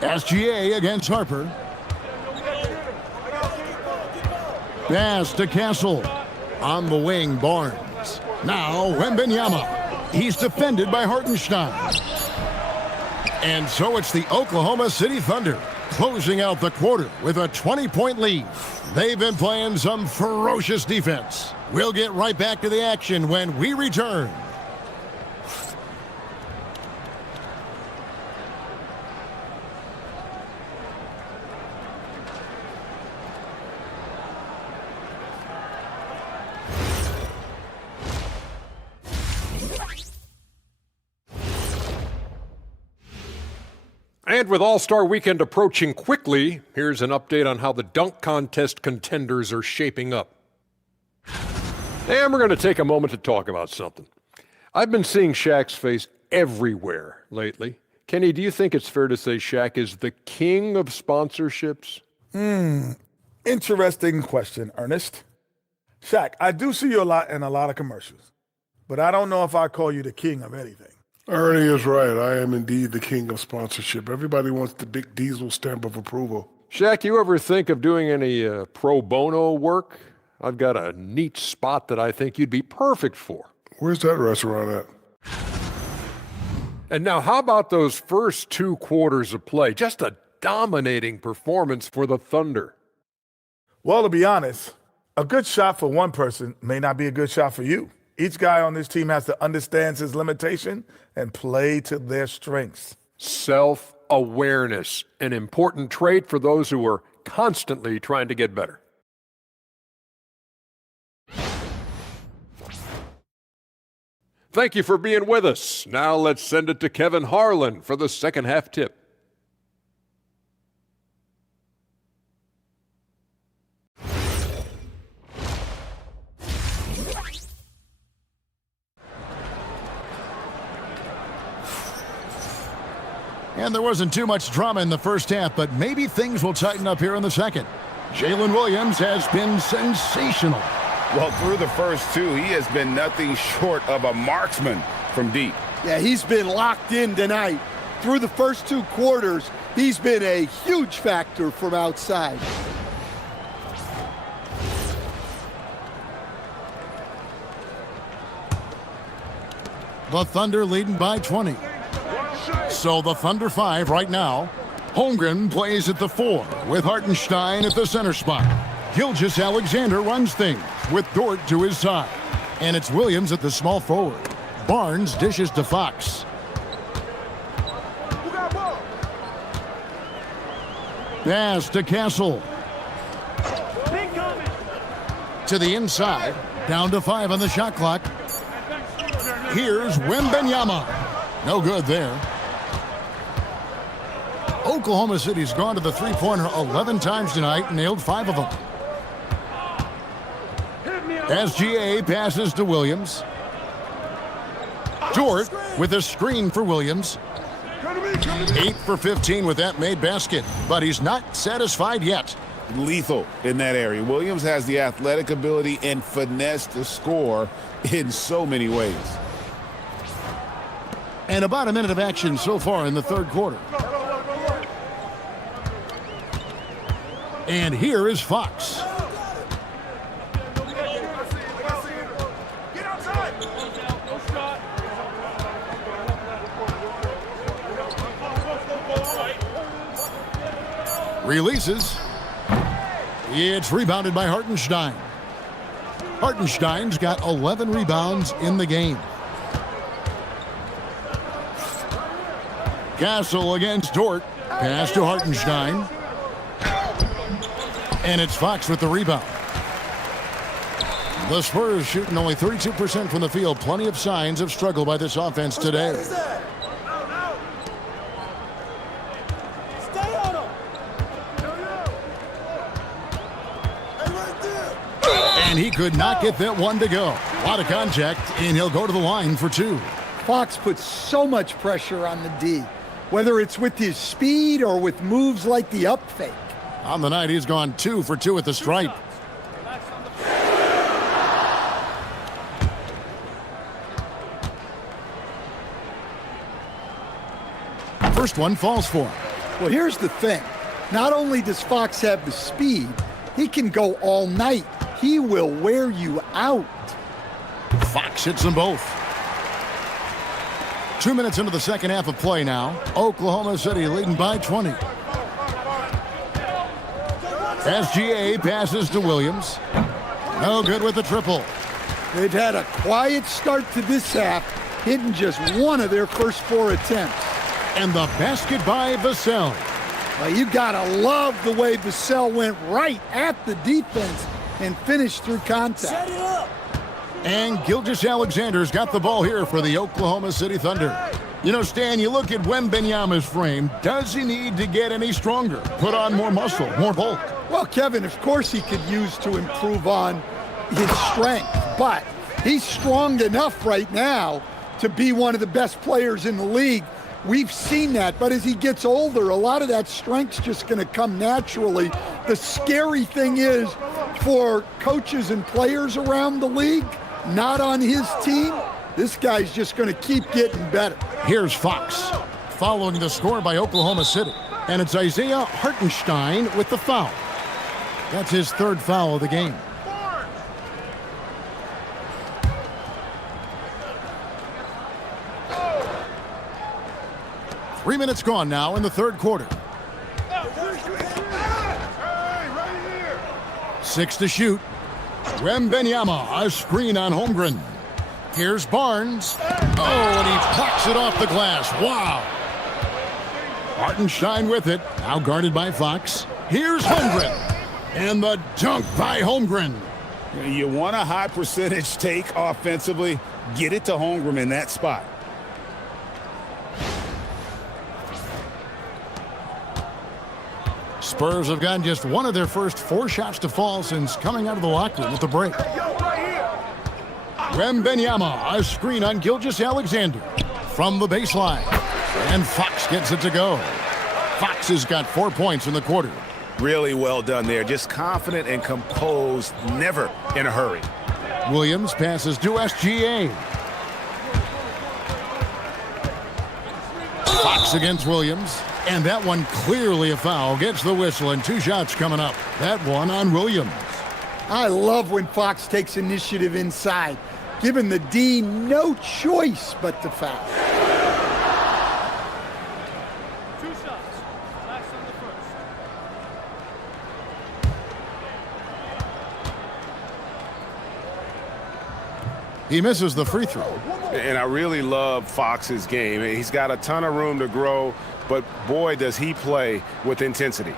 SGA against Harper. Pass to Castle. On the wing, Barnes. Now Wembenyama. He's defended by Hartenstein. And so it's the Oklahoma City Thunder closing out the quarter with a 20-point lead. They've been playing some ferocious defense. We'll get right back to the action when we return. And with All-Star Weekend approaching quickly, here's an update on how the dunk contest contenders are shaping up. And we're going to take a moment to talk about something. I've been seeing Shaq's face everywhere lately. Kenny, do you think it's fair to say Shaq is the king of sponsorships? Interesting question, Ernest. Shaq, I do see you a lot in a lot of commercials, but I don't know if I call you the king of anything. Ernie is right. I am indeed the king of sponsorship. Everybody wants the big diesel stamp of approval. Shaq, you ever think of doing any pro bono work? I've got a neat spot that I think you'd be perfect for. Where's that restaurant at? And now, how about those first 2 quarters of play? Just a dominating performance for the Thunder. Well, to be honest, a good shot for one person may not be a good shot for you. Each guy on this team has to understand his limitation and play to their strengths. Self-awareness, an important trait for those who are constantly trying to get better. Thank you for being with us. Now let's send it to Kevin Harlan for the second half tip. And there wasn't too much drama in the first half, but maybe things will tighten up here in the second. Jalen Williams has been sensational. Well, through the first 2, he has been nothing short of a marksman from deep. Yeah, he's been locked in tonight. Through the first 2 quarters, he's been a huge factor from outside. The Thunder leading by 20. So the Thunder 5 right now. Holmgren plays at the 4 with Hartenstein at the center spot. Gilgeous-Alexander runs things with Dort to his side. And it's Williams at the small forward. Barnes dishes to Fox. Pass to Castle. To the inside. Down to 5 on the shot clock. Here's Wembenyama. No good there. Oklahoma City's gone to the three-pointer 11 times tonight and nailed 5 of them. SGA passes to Williams. Dort with a screen for Williams. 8 for 15 with that made basket, but he's not satisfied yet. Lethal in that area. Williams has the athletic ability and finesse to score in so many ways. And about a minute of action so far in the third quarter. And here is Fox. Releases. It's rebounded by Hartenstein. Hartenstein's got 11 rebounds in the game. Castle against Dort. Pass to Hartenstein. And it's Fox with the rebound. The Spurs shooting only 32% from the field. Plenty of signs of struggle by this offense today. And he could not get that one to go. A lot of contact, and he'll go to the line for 2. Fox puts so much pressure on the D, whether it's with his speed or with moves like the up fake. On the night, he's gone 2 for 2 at the stripe. First one falls for him. Well, here's the thing. Not only does Fox have the speed, he can go all night. He will wear you out. Fox hits them both. 2 minutes into the second half of play now. Oklahoma City leading by 20. SGA passes to Williams. No good with the triple. They've had a quiet start to this half, hitting just one of their first 4 attempts. And the basket by Vassell. Well, you gotta love the way Vassell went right at the defense and finished through contact. Set it up. And Gilgeous-Alexander's got the ball here for the Oklahoma City Thunder. You know, Stan, you look at Wembenyama's frame. Does he need to get any stronger? Put on more muscle, more bulk? Well, Kevin, of course he could use to improve on his strength, but he's strong enough right now to be one of the best players in the league. We've seen that, but as he gets older, a lot of that strength's just going to come naturally. The scary thing is for coaches and players around the league, not on his team, this guy's just going to keep getting better. Here's Fox. following the score by Oklahoma City. And it's Isaiah Hartenstein with the foul. That's his third foul of the game. Three minutes gone now in the third quarter. 6 to shoot. Wembenyama, a screen on Holmgren. Here's Barnes. Oh, and he plucks it off the glass. Wow. Hartenstein with it. Now guarded by Fox. Here's Holmgren. And the dunk by Holmgren. You want a high percentage take offensively, get it to Holmgren in that spot. Spurs have gotten just one of their first 4 shots to fall since coming out of the locker room at the break. Wembenyama, a screen on Gilgeous-Alexander from the baseline. And Fox gets it to go. Fox has got 4 points in the quarter. Really well done there. Just confident and composed, never in a hurry. Williams passes to SGA. Fox against Williams. And that one clearly a foul. Gets the whistle and 2 shots coming up. That one on Williams. I love when Fox takes initiative inside, giving the D no choice but to foul. 2 shots. Last on the first. He misses the free throw. And I really love Fox's game. He's got a ton of room to grow, but boy, does he play with intensity.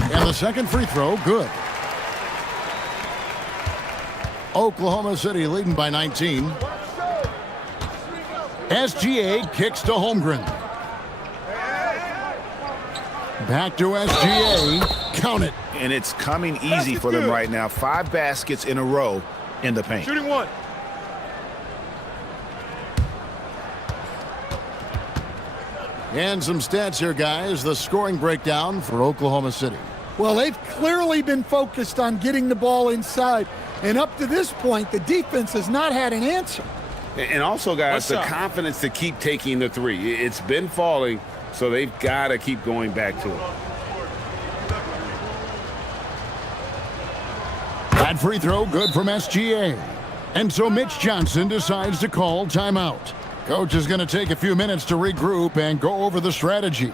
And the second free throw, good. Oklahoma City leading by 19. SGA kicks to Holmgren. Back to SGA. Count it. And it's coming easy for them right now. 5 baskets in a row in the paint. Shooting 1. And some stats here, guys. The scoring breakdown for Oklahoma City. Well, they've clearly been focused on getting the ball inside. And up to this point, the defense has not had an answer. And also, guys, the confidence to keep taking the 3. It's been falling, so they've got to keep going back to it. That free throw good from SGA. And so Mitch Johnson decides to call timeout. Coach is going to take a few minutes to regroup and go over the strategy.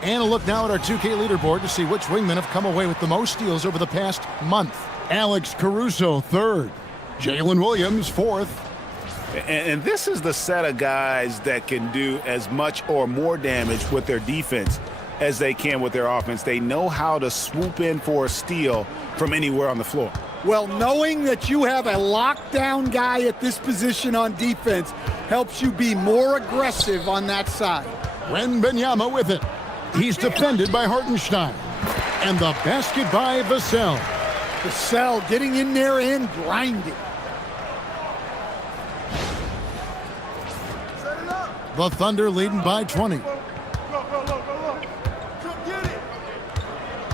And a look now at our 2K leaderboard to see which wingmen have come away with the most steals over the past month. Alex Caruso, 3rd. Jalen Williams, 4th. And this is the set of guys that can do as much or more damage with their defense as they can with their offense. They know how to swoop in for a steal from anywhere on the floor. Well, knowing that you have a lockdown guy at this position on defense helps you be more aggressive on that side. Wembenyama with it. He's defended by Hartenstein. And the basket by Vassell. Vassell getting in there and grinding. The Thunder leading by 20.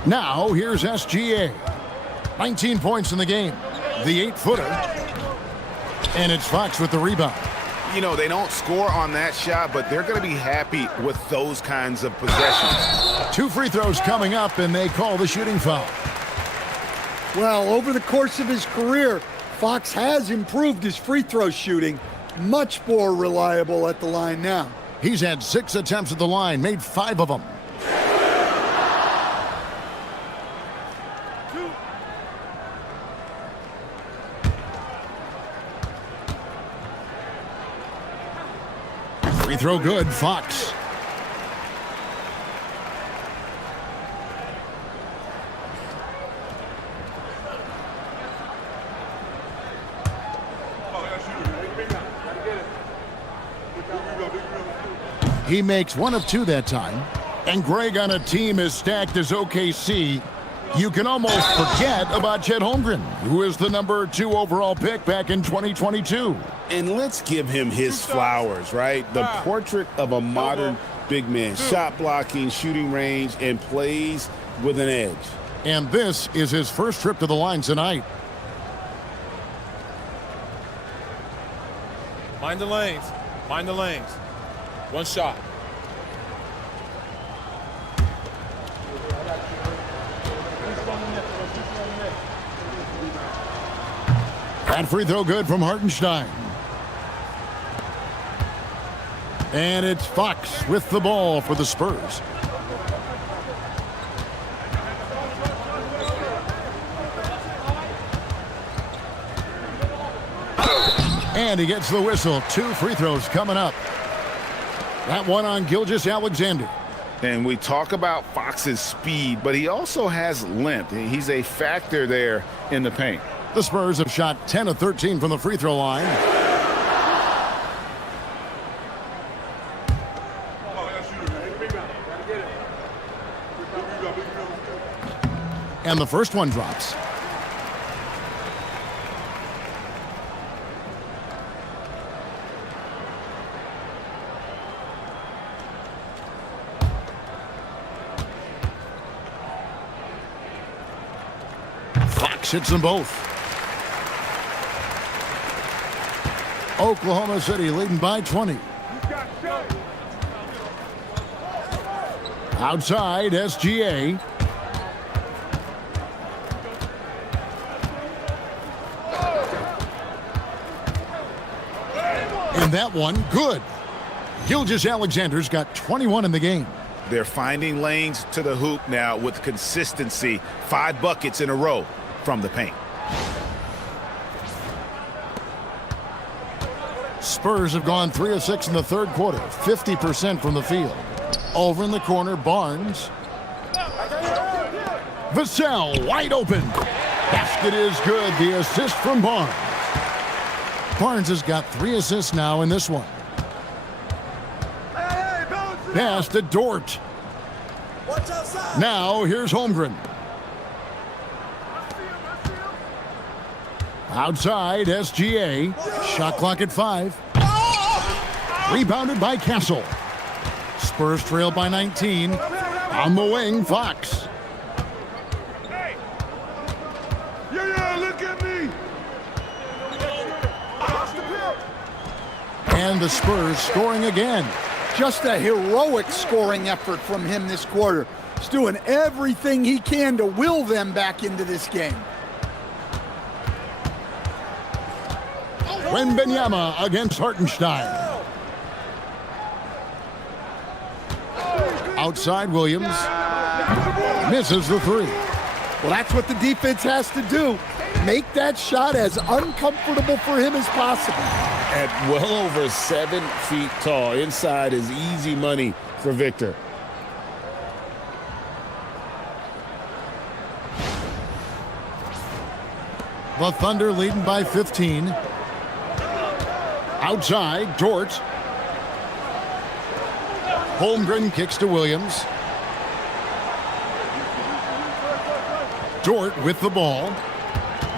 Now here's SGA. 19 points in the game. The 8-footer. And it's Fox with the rebound. You know, they don't score on that shot, but they're going to be happy with those kinds of possessions. 2 free throws coming up, and they call the shooting foul. Well, over the course of his career, Fox has improved his free throw shooting, much more reliable at the line now. He's had 6 attempts at the line, made 5 of them. Free throw good, Fox. He makes 1 of 2 that time. And Greg, on a team as stacked as OKC, you can almost forget about Chet Holmgren, who is the number 2 overall pick back in 2022. And let's give him his flowers, right? The portrait of a modern big man. Shot blocking, shooting range, and plays with an edge. And this is his first trip to the line tonight. Mind the lanes. Mind the lanes. 1 shot. That free throw good from Hartenstein. And it's Fox with the ball for the Spurs. And he gets the whistle. 2 free throws coming up. That one on Gilgeous-Alexander. And we talk about Fox's speed, but he also has length. He's a factor there in the paint. The Spurs have shot 10 of 13 from the free throw line. And the first one drops. Fox hits them both. Oklahoma City leading by 20. Outside, SGA. And that one, good. Gilgeous-Alexander's got 21 in the game. They're finding lanes to the hoop now with consistency. 5 buckets in a row from the paint. Spurs have gone 3 of 6 in the third quarter, 50% from the field. Over in the corner, Barnes. Vassell wide open. Basket is good. The assist from Barnes. Barnes has got 3 assists now in this one. Pass to Dort. Now here's Holmgren. Outside, SGA. Shot clock at 5. Rebounded by Castle. Spurs trail by 19. On the wing, Fox. Look at me. And the Spurs scoring again. Just a heroic scoring effort from him this quarter. He's doing everything he can to will them back into this game. Wemby against Hartenstein. Outside, Williams. Misses the 3. Well, that's what the defense has to do. Make that shot as uncomfortable for him as possible. At well over 7 feet tall. Inside is easy money for Victor. The Thunder leading by 15. Outside, Dort. Holmgren kicks to Williams. Dort with the ball.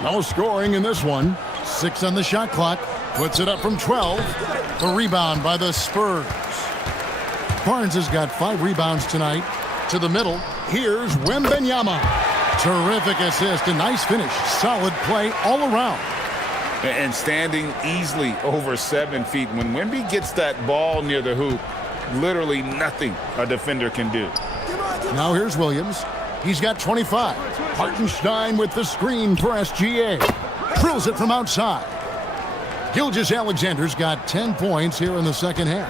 No scoring in this one. 6 on the shot clock. Puts it up from 12. The rebound by the Spurs. Barnes has got 5 rebounds tonight. To the middle, here's Wembanyama. Terrific assist, a nice finish. Solid play all around. And standing easily over 7 feet. When Wemby gets that ball near the hoop, literally nothing a defender can do. Now here's Williams. He's got 25. Hartenstein with the screen for SGA. Drills it from outside. Gilgeous-Alexander's got 10 points here in the second half.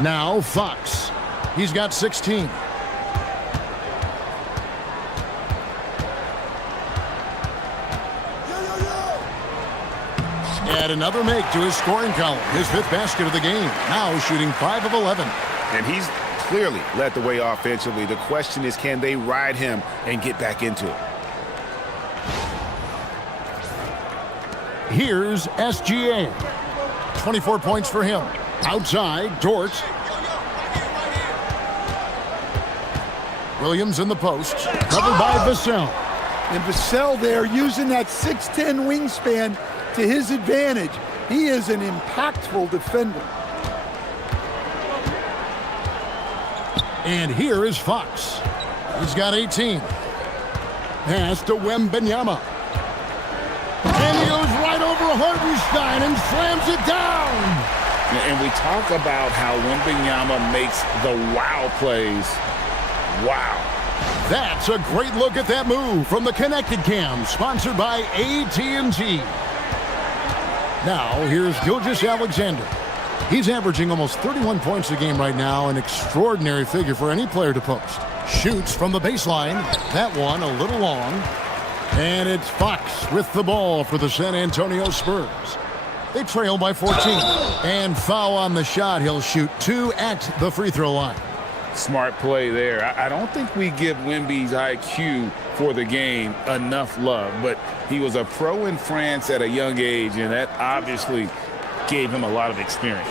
Now Fox. He's got 16. Add another make to his scoring column. His 5th basket of the game. Now shooting 5 of 11. And he's clearly led the way offensively. The question is, can they ride him and get back into it? Here's SGA. 24 points for him. Outside, Dort. Williams in the post. Covered by Vassell. And Vassell there using that 6'10 wingspan to his advantage. He is an impactful defender. And here is Fox. He's got 18. Pass to Wembanyama. And he goes right over Hartenstein and slams it down. And we talk about how Wembanyama makes the wow plays. Wow. That's a great look at that move from the Connected Cam, sponsored by AT&T. Now, here's Gilgeous-Alexander. He's averaging almost 31 points a game right now, an extraordinary figure for any player to post. Shoots from the baseline. That one a little long. And it's Fox with the ball for the San Antonio Spurs. They trail by 14. And foul on the shot. He'll shoot 2 at the free throw line. Smart play there. I don't think we give Wemby's IQ for the game enough love, but he was a pro in France at a young age, and that obviously gave him a lot of experience.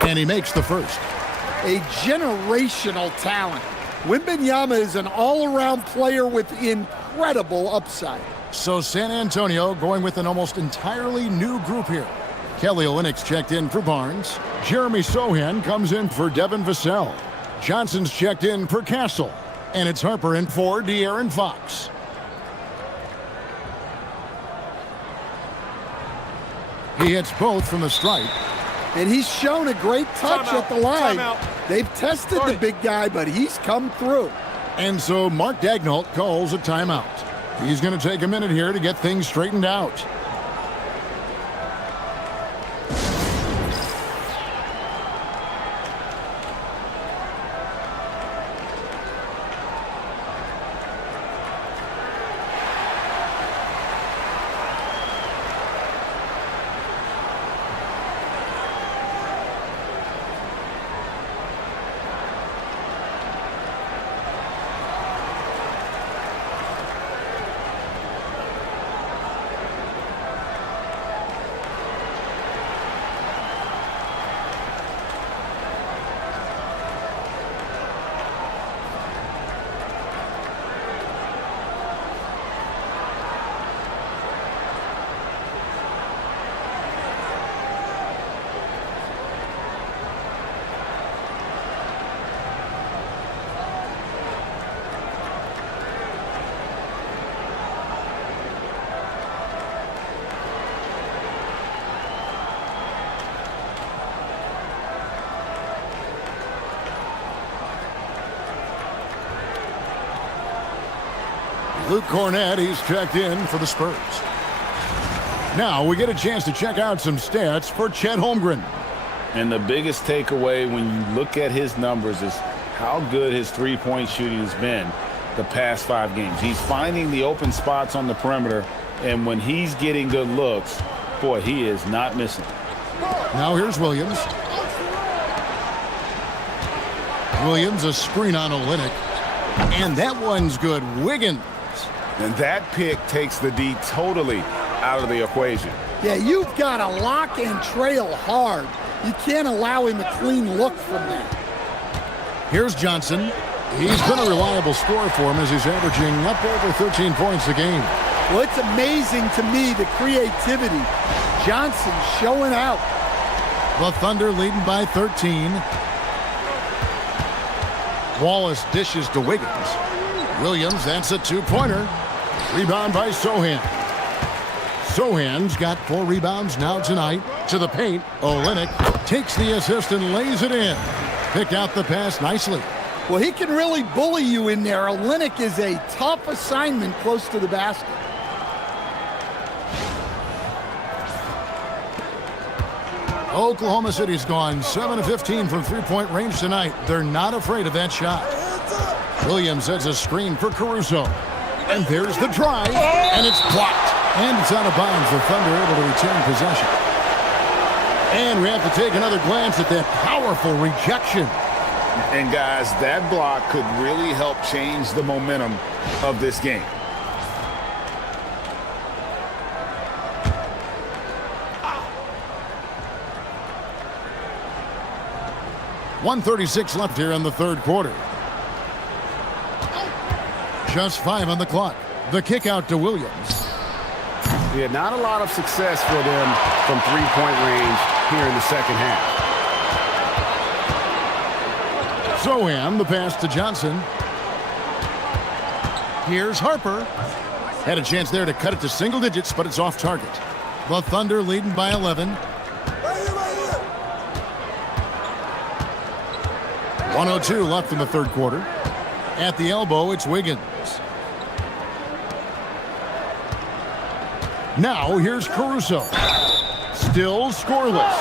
And he makes the first. A generational talent. Wembanyama is an all-around player with incredible upside. So San Antonio going with an almost entirely new group here. Kelly Olynyk's checked in for Barnes. Jeremy Sohan comes in for Devin Vassell. Johnson's checked in for Castle. And it's Harper in for De'Aaron Fox. He hits both from the stripe. And he's shown a great touch at the line. They've tested the big guy, but he's come through. And so Mark Daigneault calls a timeout. He's going to take a minute here to get things straightened out. Luke Cornett, he's checked in for the Spurs. Now we get a chance to check out some stats for Chet Holmgren. And the biggest takeaway when you look at his numbers is how good his three-point shooting has been the past 5 games. He's finding the open spots on the perimeter, and when he's getting good looks, boy, he is not missing. Now here's Williams. Williams, a screen on Olynyk. And that one's good. Wiggins. And that pick takes the D totally out of the equation. Yeah, you've got to lock and trail hard. You can't allow him a clean look from that. Here's Johnson. He's been a reliable scorer for him as he's averaging up over 13 points a game. Well, it's amazing to me, the creativity. Johnson showing out. The Thunder leading by 13. Wallace dishes to Wiggins. Williams, that's a two-pointer. Rebound by Sohan. Sohan's got 4 rebounds now tonight. To the paint, Olynyk takes the assist and lays it in. Picked out the pass nicely. Well, he can really bully you in there. Olynyk is a tough assignment close to the basket. Oklahoma City's gone 7 of 15 from three-point range tonight. They're not afraid of that shot. Williams sets a screen for Caruso. And there's the drive, and it's blocked. And it's out of bounds. The Thunder able to retain possession. And we have to take another glance at that powerful rejection. And guys, that block could really help change the momentum of this game. .136 left here in the third quarter. Just 5 on the clock. The kick out to Williams. Yeah, not a lot of success for them from three-point range here in the second half. Sohan, the pass to Johnson. Here's Harper. Had a chance there to cut it to single digits, but it's off target. The Thunder leading by 11. 1:02 left in the third quarter. At the elbow, it's Wiggins. Now here's Caruso. Still scoreless.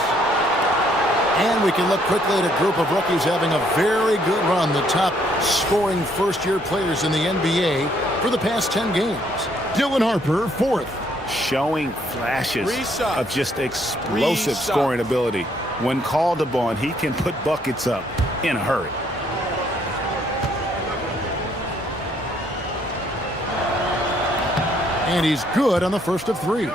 And we can look quickly at a group of rookies having a very good run, the top scoring first-year players in the NBA for the past 10 games. Dylan Harper, 4th. Showing flashes of just explosive scoring ability. When called upon, he can put buckets up in a hurry. And he's good on the first of 3.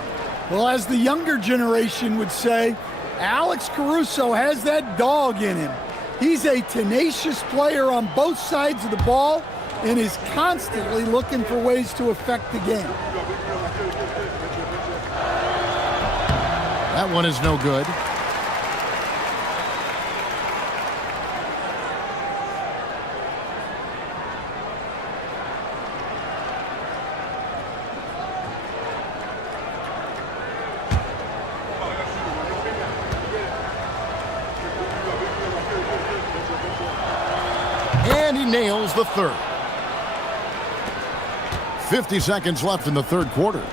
Well, as the younger generation would say, Alex Caruso has that dog in him. He's a tenacious player on both sides of the ball and is constantly looking for ways to affect the game. That one is no good. And he nails the third. 50 seconds left in the third quarter.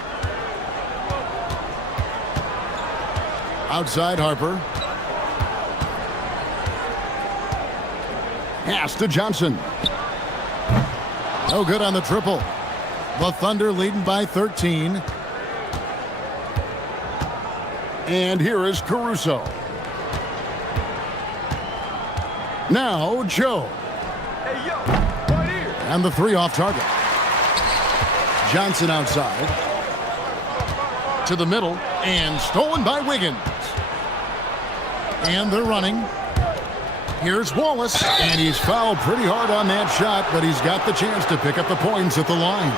Outside Harper. Pass to Johnson. No good on the triple. The Thunder leading by 13. And here is Caruso. Now Joe. And the 3 off target. Johnson outside. To the middle. And stolen by Wiggins. And they're running. Here's Wallace. And he's fouled pretty hard on that shot, but he's got the chance to pick up the points at the line.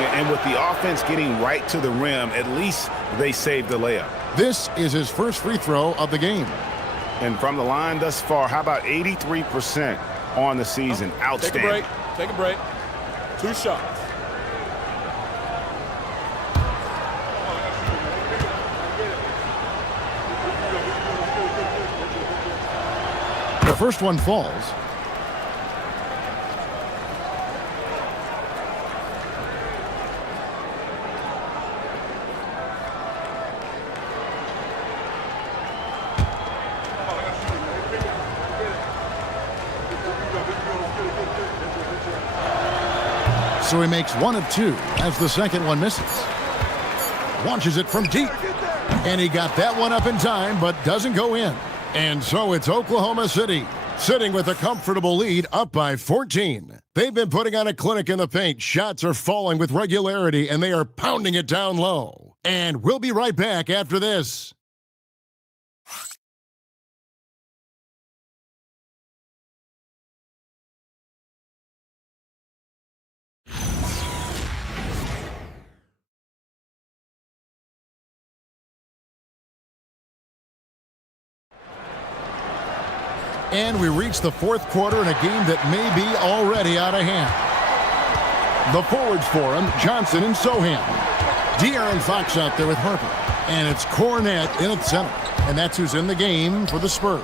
Yeah, and with the offense getting right to the rim, at least they saved the layup. This is his first free throw of the game. And from the line thus far, how about 83% on the season? Outstanding. Take a break. 2 shots. The first one falls. So he makes 1 of 2 as the second one misses. Launches it from deep. And he got that one up in time, but doesn't go in. And so it's Oklahoma City, sitting with a comfortable lead up by 14. They've been putting on a clinic in the paint. Shots are falling with regularity, and they are pounding it down low. And we'll be right back after this. And we reach the fourth quarter in a game that may be already out of hand. The forwards for him, Johnson and Sohan. De'Aaron Fox out there with Harper. And it's Cornette in at center. And that's who's in the game for the Spurs.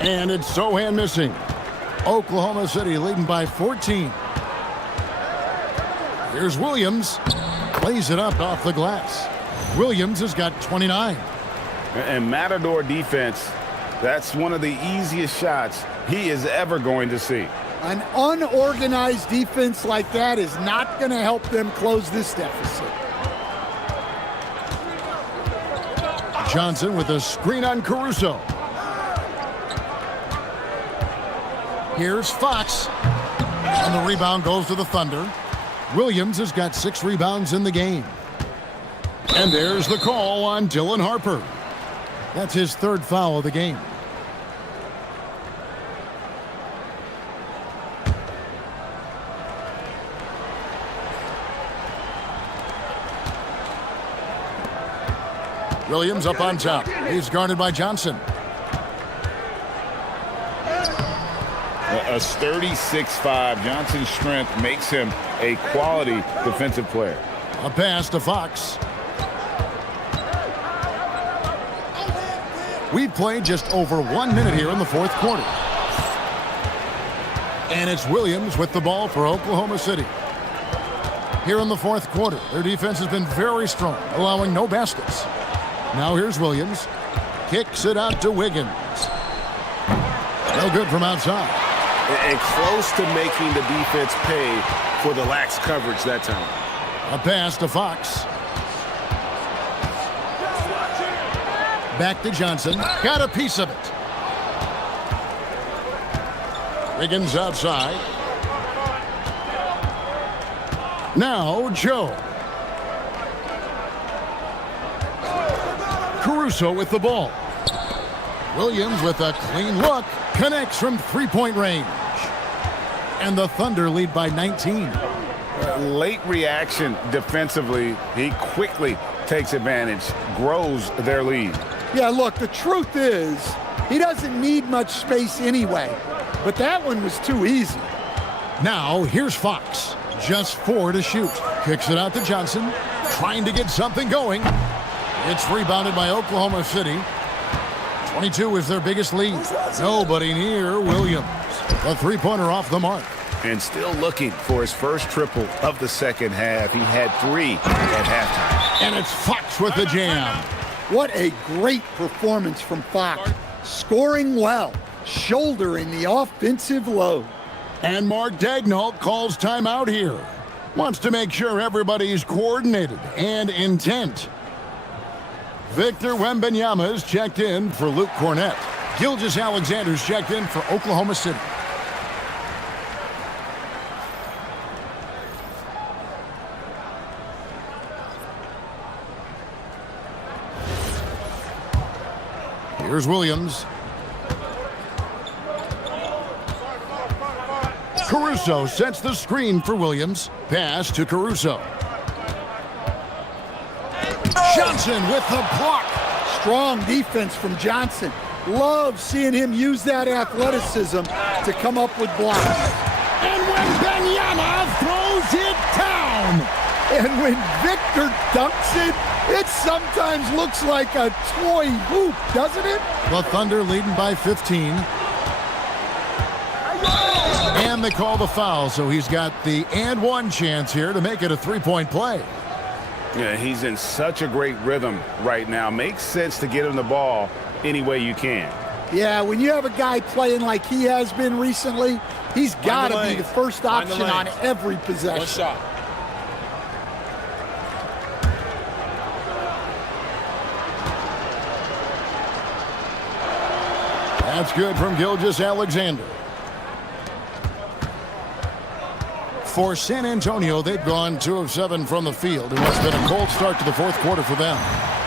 And it's Sohan missing. Oklahoma City leading by 14. Here's Williams. Plays it up off the glass. Williams has got 29. And Matador defense, that's one of the easiest shots he is ever going to see. An unorganized defense like that is not going to help them close this deficit. Johnson with a screen on Caruso. Here's Fox. And the rebound goes to the Thunder. Williams has got 6 rebounds in the game. And there's the call on Dylan Harper. That's his 3rd foul of the game. Williams up on top. He's guarded by Johnson. A sturdy 6'5". Johnson's strength makes him a quality defensive player. A pass to Fox. We've played just over 1 minute here in the fourth quarter. And it's Williams with the ball for Oklahoma City. Here in the fourth quarter, their defense has been very strong, allowing no baskets. Now here's Williams. Kicks it out to Wiggins. No good from outside. And close to making the defense pay for the lax coverage that time. A pass to Fox. Back to Johnson. Got a piece of it. Wiggins outside. Now Joe. Caruso with the ball. Williams with a clean look. Connects from three-point range. And the Thunder lead by 19. Late reaction defensively. He quickly takes advantage, grows their lead. Yeah, look, the truth is, he doesn't need much space anyway. But that one was too easy. Now, here's Fox. Just 4 to shoot. Kicks it out to Johnson. Trying to get something going. It's rebounded by Oklahoma City. 22 is their biggest lead. Nobody near Williams. A three-pointer off the mark. And still looking for his first triple of the second half. He had 3 at halftime. And it's Fox with the jam. What a great performance from Fox. Scoring well, shouldering the offensive load. And Mark Daigneault calls timeout here. Wants to make sure everybody's coordinated and intent. Victor Wembanyama is checked in for Luke Cornette. Gilgeous-Alexander's checked in for Oklahoma City. Here's Williams. Caruso sets the screen for Williams. Pass to Caruso. Johnson with the block. Strong defense from Johnson. Love seeing him use that athleticism to come up with blocks. And Wembanyama throws it down. And when Victor dunks it, it sometimes looks like a toy hoop, doesn't it? The Thunder leading by 15. And they call the foul, so he's got the and one chance here to make it a three-point play. Yeah, he's in such a great rhythm right now. Makes sense to get him the ball any way you can. Yeah, when you have a guy playing like he has been recently, he's got to be the first option on every possession. One shot. That's good from Gilgeous-Alexander. For San Antonio, they've gone 2 of 7 from the field, and it's been a cold start to the fourth quarter for them.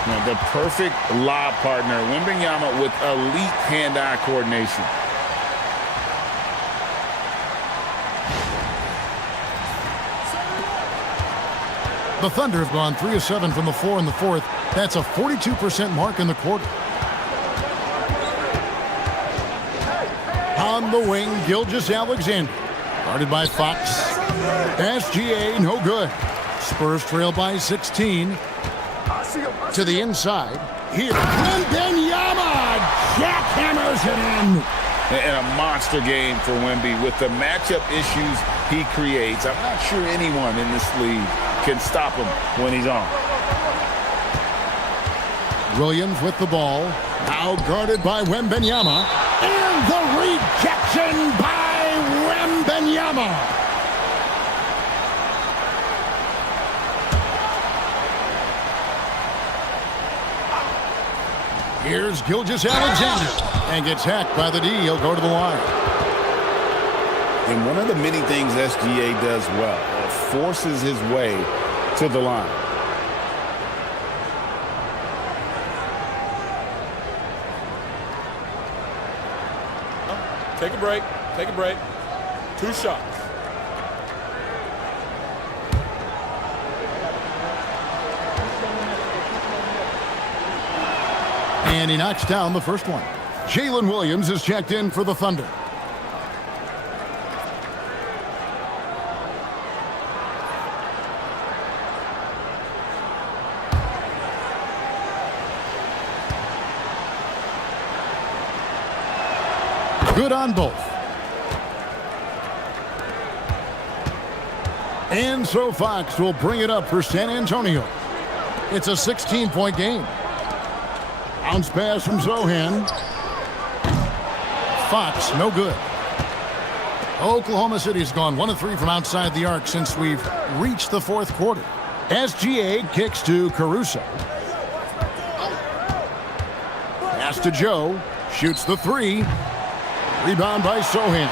Now, the perfect lob partner, Wembanyama with elite hand-eye coordination. The Thunder have gone 3 of 7 from the floor in the fourth. That's a 42% mark in the quarter. On the wing, Gilgeous-Alexander. Guarded by Fox. SGA, no good. Spurs trail by 16. To the inside. Here, Wembenyama jackhammers it in. And a monster game for Wemby with the matchup issues he creates. I'm not sure anyone in this league can stop him when he's on. Williams with the ball. Now guarded by Wembenyama. And the rejection by Wembenyama. Here's Gilgeous-Alexander. And gets hacked by the D. He'll go to the line. And one of the many things SGA does well, forces his way to the line. Take a break. Take a break. 2 shots. And he knocks down the first one. Jalen Williams is checked in for the Thunder. Good on both. And so Fox will bring it up for San Antonio. It's a 16-point game. Bounce pass from Zohan. Fox, no good. Oklahoma City's gone 1 of 3 from outside the arc since we've reached the fourth quarter. SGA kicks to Caruso. Pass to Joe. Shoots the 3. Rebound by Zohan.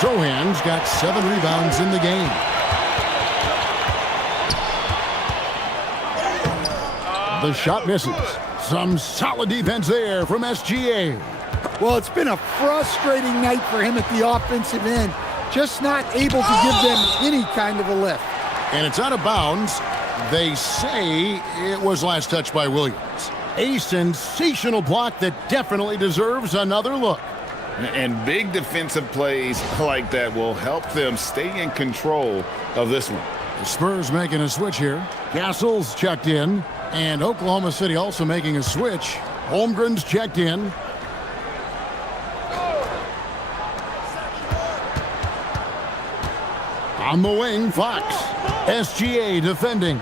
Zohan's got 7 rebounds in the game. The shot misses. Some solid defense there from SGA. Well, it's been a frustrating night for him at the offensive end. Just not able to give them any kind of a lift. And it's out of bounds. They say it was last touched by Williams. A sensational block that definitely deserves another look. And big defensive plays like that will help them stay in control of this one. The Spurs making a switch here. Castle's checked in. And Oklahoma City also making a switch. Holmgren's checked in. On the wing, Fox. SGA defending.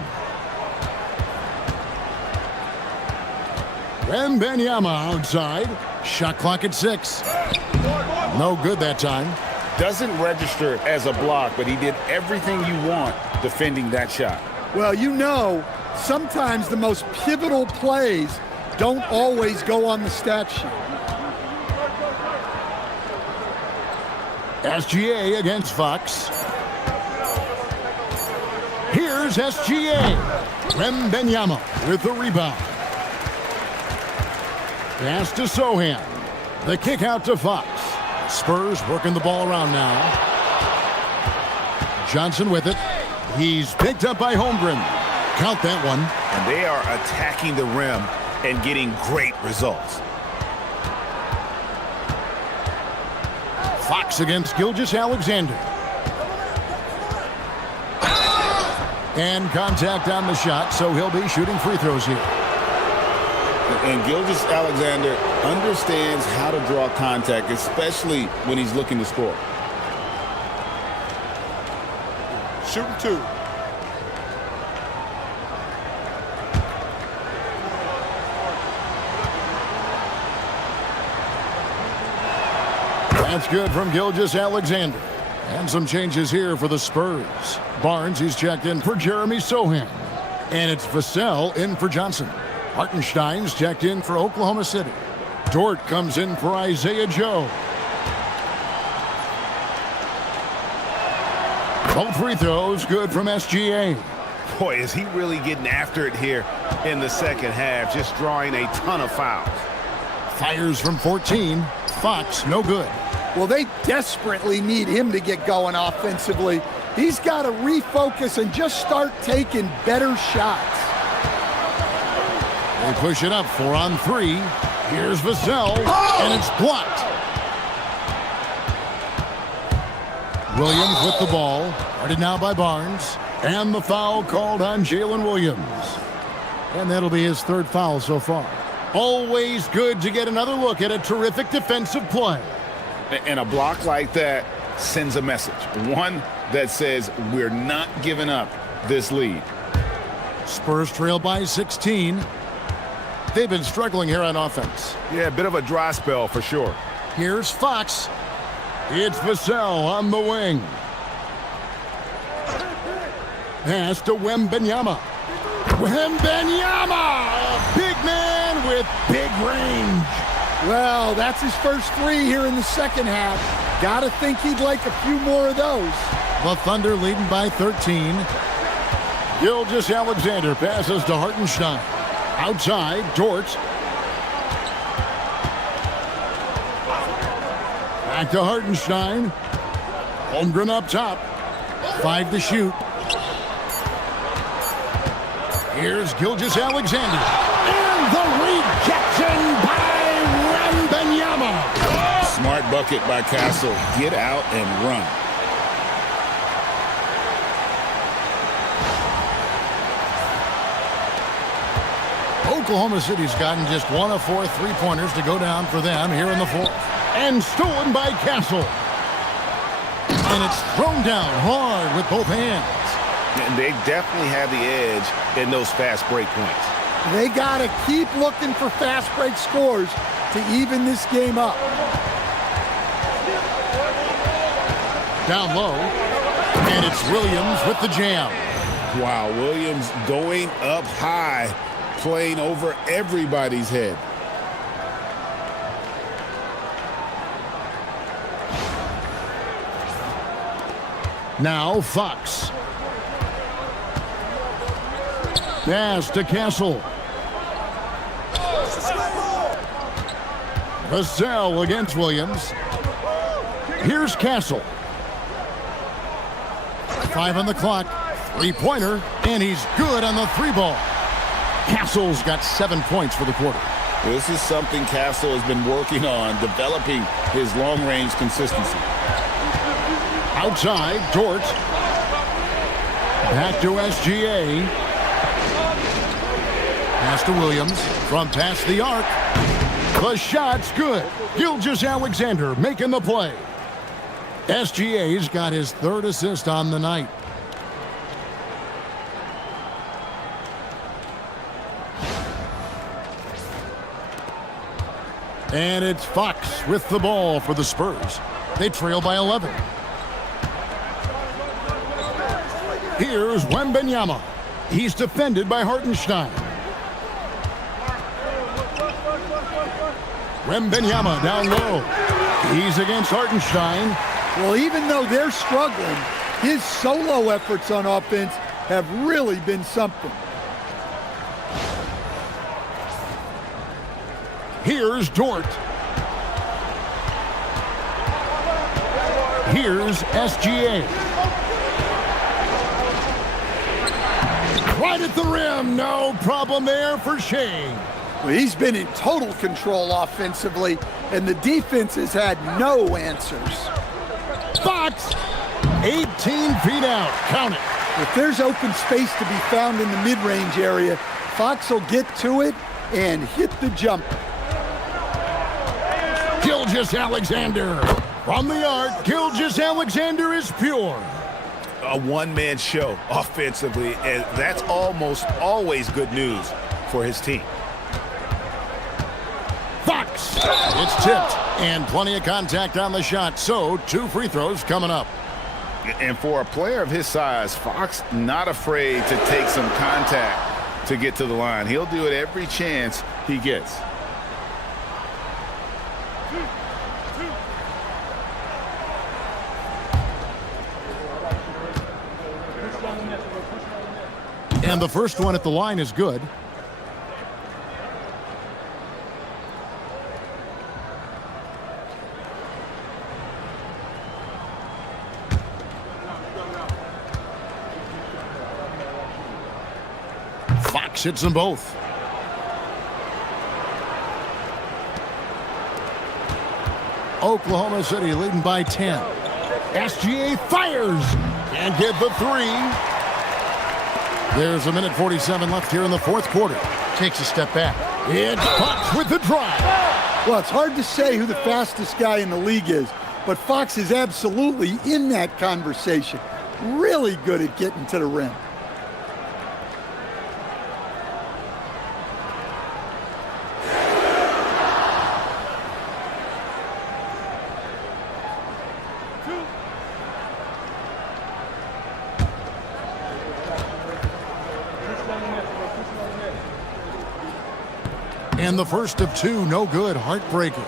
Wembenyama outside. Shot clock at 6. No good that time. Doesn't register as a block, but he did everything you want defending that shot. Well, you know, sometimes the most pivotal plays don't always go on the stat sheet. SGA against Fox. Here's SGA. Wembenyama with the rebound. Pass to Zohan. The kick out to Fox. Spurs working the ball around now. Johnson with it. He's picked up by Holmgren. Count that one. And they are attacking the rim and getting great results. Fox against Gilgeous-Alexander. And contact on the shot, so he'll be shooting free throws here. And Gilgeous-Alexander understands how to draw contact, especially when he's looking to score. Shooting 2. That's good from Gilgeous-Alexander. And some changes here for the Spurs. Barnes, he's checked in for Jeremy Sohan. And it's Vassell in for Johnson. Hartenstein's checked in for Oklahoma City. Dort comes in for Isaiah Joe. Both free throws good from SGA. Boy, is he really getting after it here in the second half, just drawing a ton of fouls. Fires from 14. Fox, no good. Well, they desperately need him to get going offensively. He's got to refocus and just start taking better shots. They push it up 4 on 3. Here's Vassell, and it's blocked. Williams with the ball. Guarded now by Barnes. And the foul called on Jalen Williams. And that'll be his third foul so far. Always good to get another look at a terrific defensive play. And a block like that sends a message. One that says we're not giving up this lead. Spurs trail by 16. They've been struggling here on offense. Yeah, a bit of a dry spell for sure. Here's Fox. It's Vassell on the wing. Pass to Wembenyama. Wembenyama! A big man with big range. Well, that's his first three here in the second half. Gotta think he'd like a few more of those. The Thunder leading by 13. Gilgeous-Alexander passes to Hartenstein. Outside, Dort. Back to Hartenstein. Holmgren up top. 5 to shoot. Here's Gilgeous-Alexander. And the rejection by Wembenyama. Smart bucket by Castle. Get out and run. Oklahoma City's gotten just 1 of 4 three-pointers to go down for them here in the fourth. And stolen by Castle. And it's thrown down hard with both hands. And they definitely have the edge in those fast break points. They got to keep looking for fast break scores to even this game up. Down low. And it's Williams with the jam. Wow, Williams going up high, playing over everybody's head. Now Fox. Pass to Castle. Vassell against Williams. Here's Castle. 5 on the clock. Three-pointer, and he's good on the three ball. Castle's got 7 points for the quarter. This is something Castle has been working on, developing his long-range consistency. Outside, Dort. Back to SGA. Pass to Williams from past the arc. The shot's good. Gilgeous-Alexander making the play. SGA's got his 3rd assist on the night. And it's Fox with the ball for the Spurs. They trail by 11. Here's Wembenyama. He's defended by Hartenstein. Wembenyama down low. He's against Hartenstein. Well, even though they're struggling, his solo efforts on offense have really been something. Here's Dort. Here's SGA. Right at the rim. No problem there for Shai. Well, he's been in total control offensively, and the defense has had no answers. Fox, 18 feet out. Count it. If there's open space to be found in the mid-range area, Fox will get to it and hit the jumper. Gilgeous-Alexander from the arc. Gilgeous-Alexander is pure. A one-man show offensively, and that's almost always good news for his team. Fox. It's tipped, and plenty of contact on the shot, so 2 free throws coming up. And for a player of his size, Fox not afraid to take some contact to get to the line. He'll do it every chance he gets. And the first one at the line is good. Fox hits them both. Oklahoma City leading by 10. SGA fires. Can't get the three. There's a minute 47 left here in the fourth quarter. Takes a step back. It's Fox with the drive. Well, it's hard to say who the fastest guy in the league is, but Fox is absolutely in that conversation. Really good at getting to the rim. And the first of two, no good. Heartbreaker.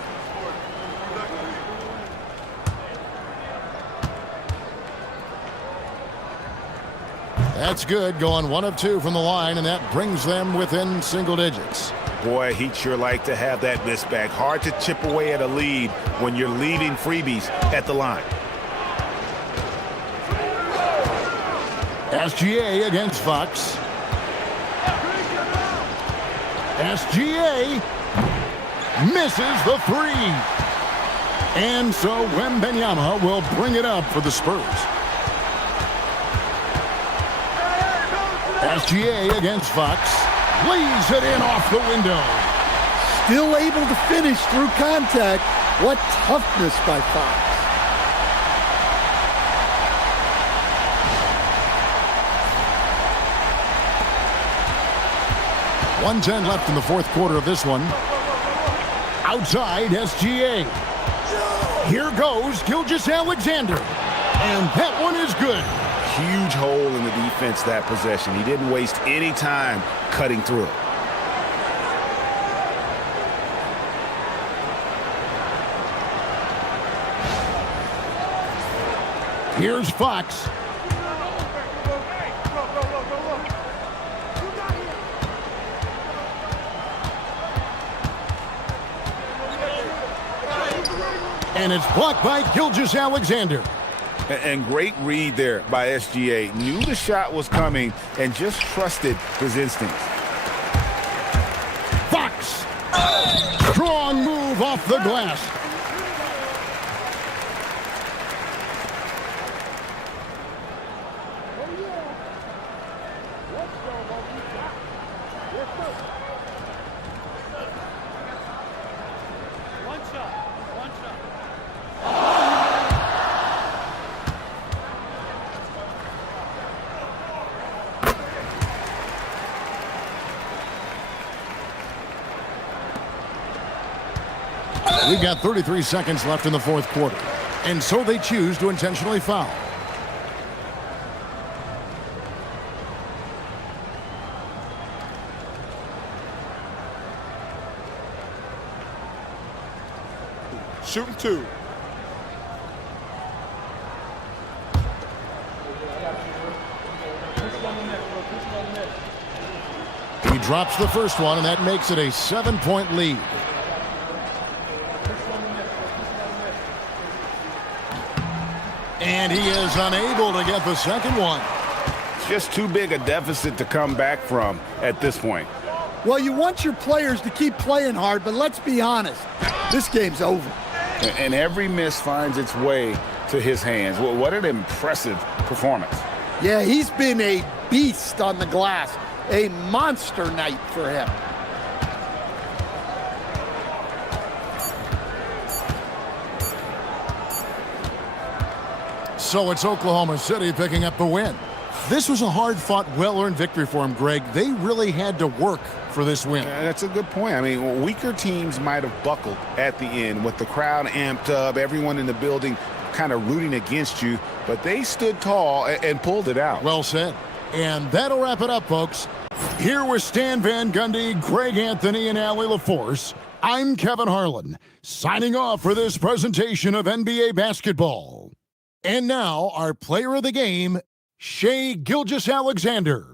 That's good. Going 1 of 2 from the line, and that brings them within single digits. Boy, he'd sure like to have that miss back. Hard to chip away at a lead when you're leaving freebies at the line. SGA against Fox. SGA misses the three. And so Wembenyama will bring it up for the Spurs. SGA against Fox. Lays it in off the window. Still able to finish through contact. What toughness by Fox. .110 left in the fourth quarter of this one. Outside SGA. Here goes Gilgeous-Alexander. And that one is good. Huge hole in the defense that possession. He didn't waste any time cutting through it. Here's Fox. And it's blocked by Gilgeous-Alexander. And great read there by SGA. Knew the shot was coming and just trusted his instincts. Fox. Strong move off the glass. We've got 33 seconds left in the fourth quarter. And so they choose to intentionally foul. Shooting two. He drops the first one, and that makes it a 7-point lead. And he is unable to get the second one. Just too big a deficit to come back from at this point. Well, you want your players to keep playing hard, but let's be honest. This game's over. And every miss finds its way to his hands. Well, what an impressive performance. Yeah, he's been a beast on the glass. A monster night for him. So it's Oklahoma City picking up the win. This was a hard-fought, well-earned victory for him, Greg. They really had to work for this win. That's a good point. I mean, weaker teams might have buckled at the end with the crowd amped up, everyone in the building kind of rooting against you, but they stood tall and pulled it out. Well said. And that'll wrap it up, folks. Here with Stan Van Gundy, Greg Anthony, and Allie LaForce, I'm Kevin Harlan, signing off for this presentation of NBA basketball. And now, our player of the game, Shai Gilgeous-Alexander.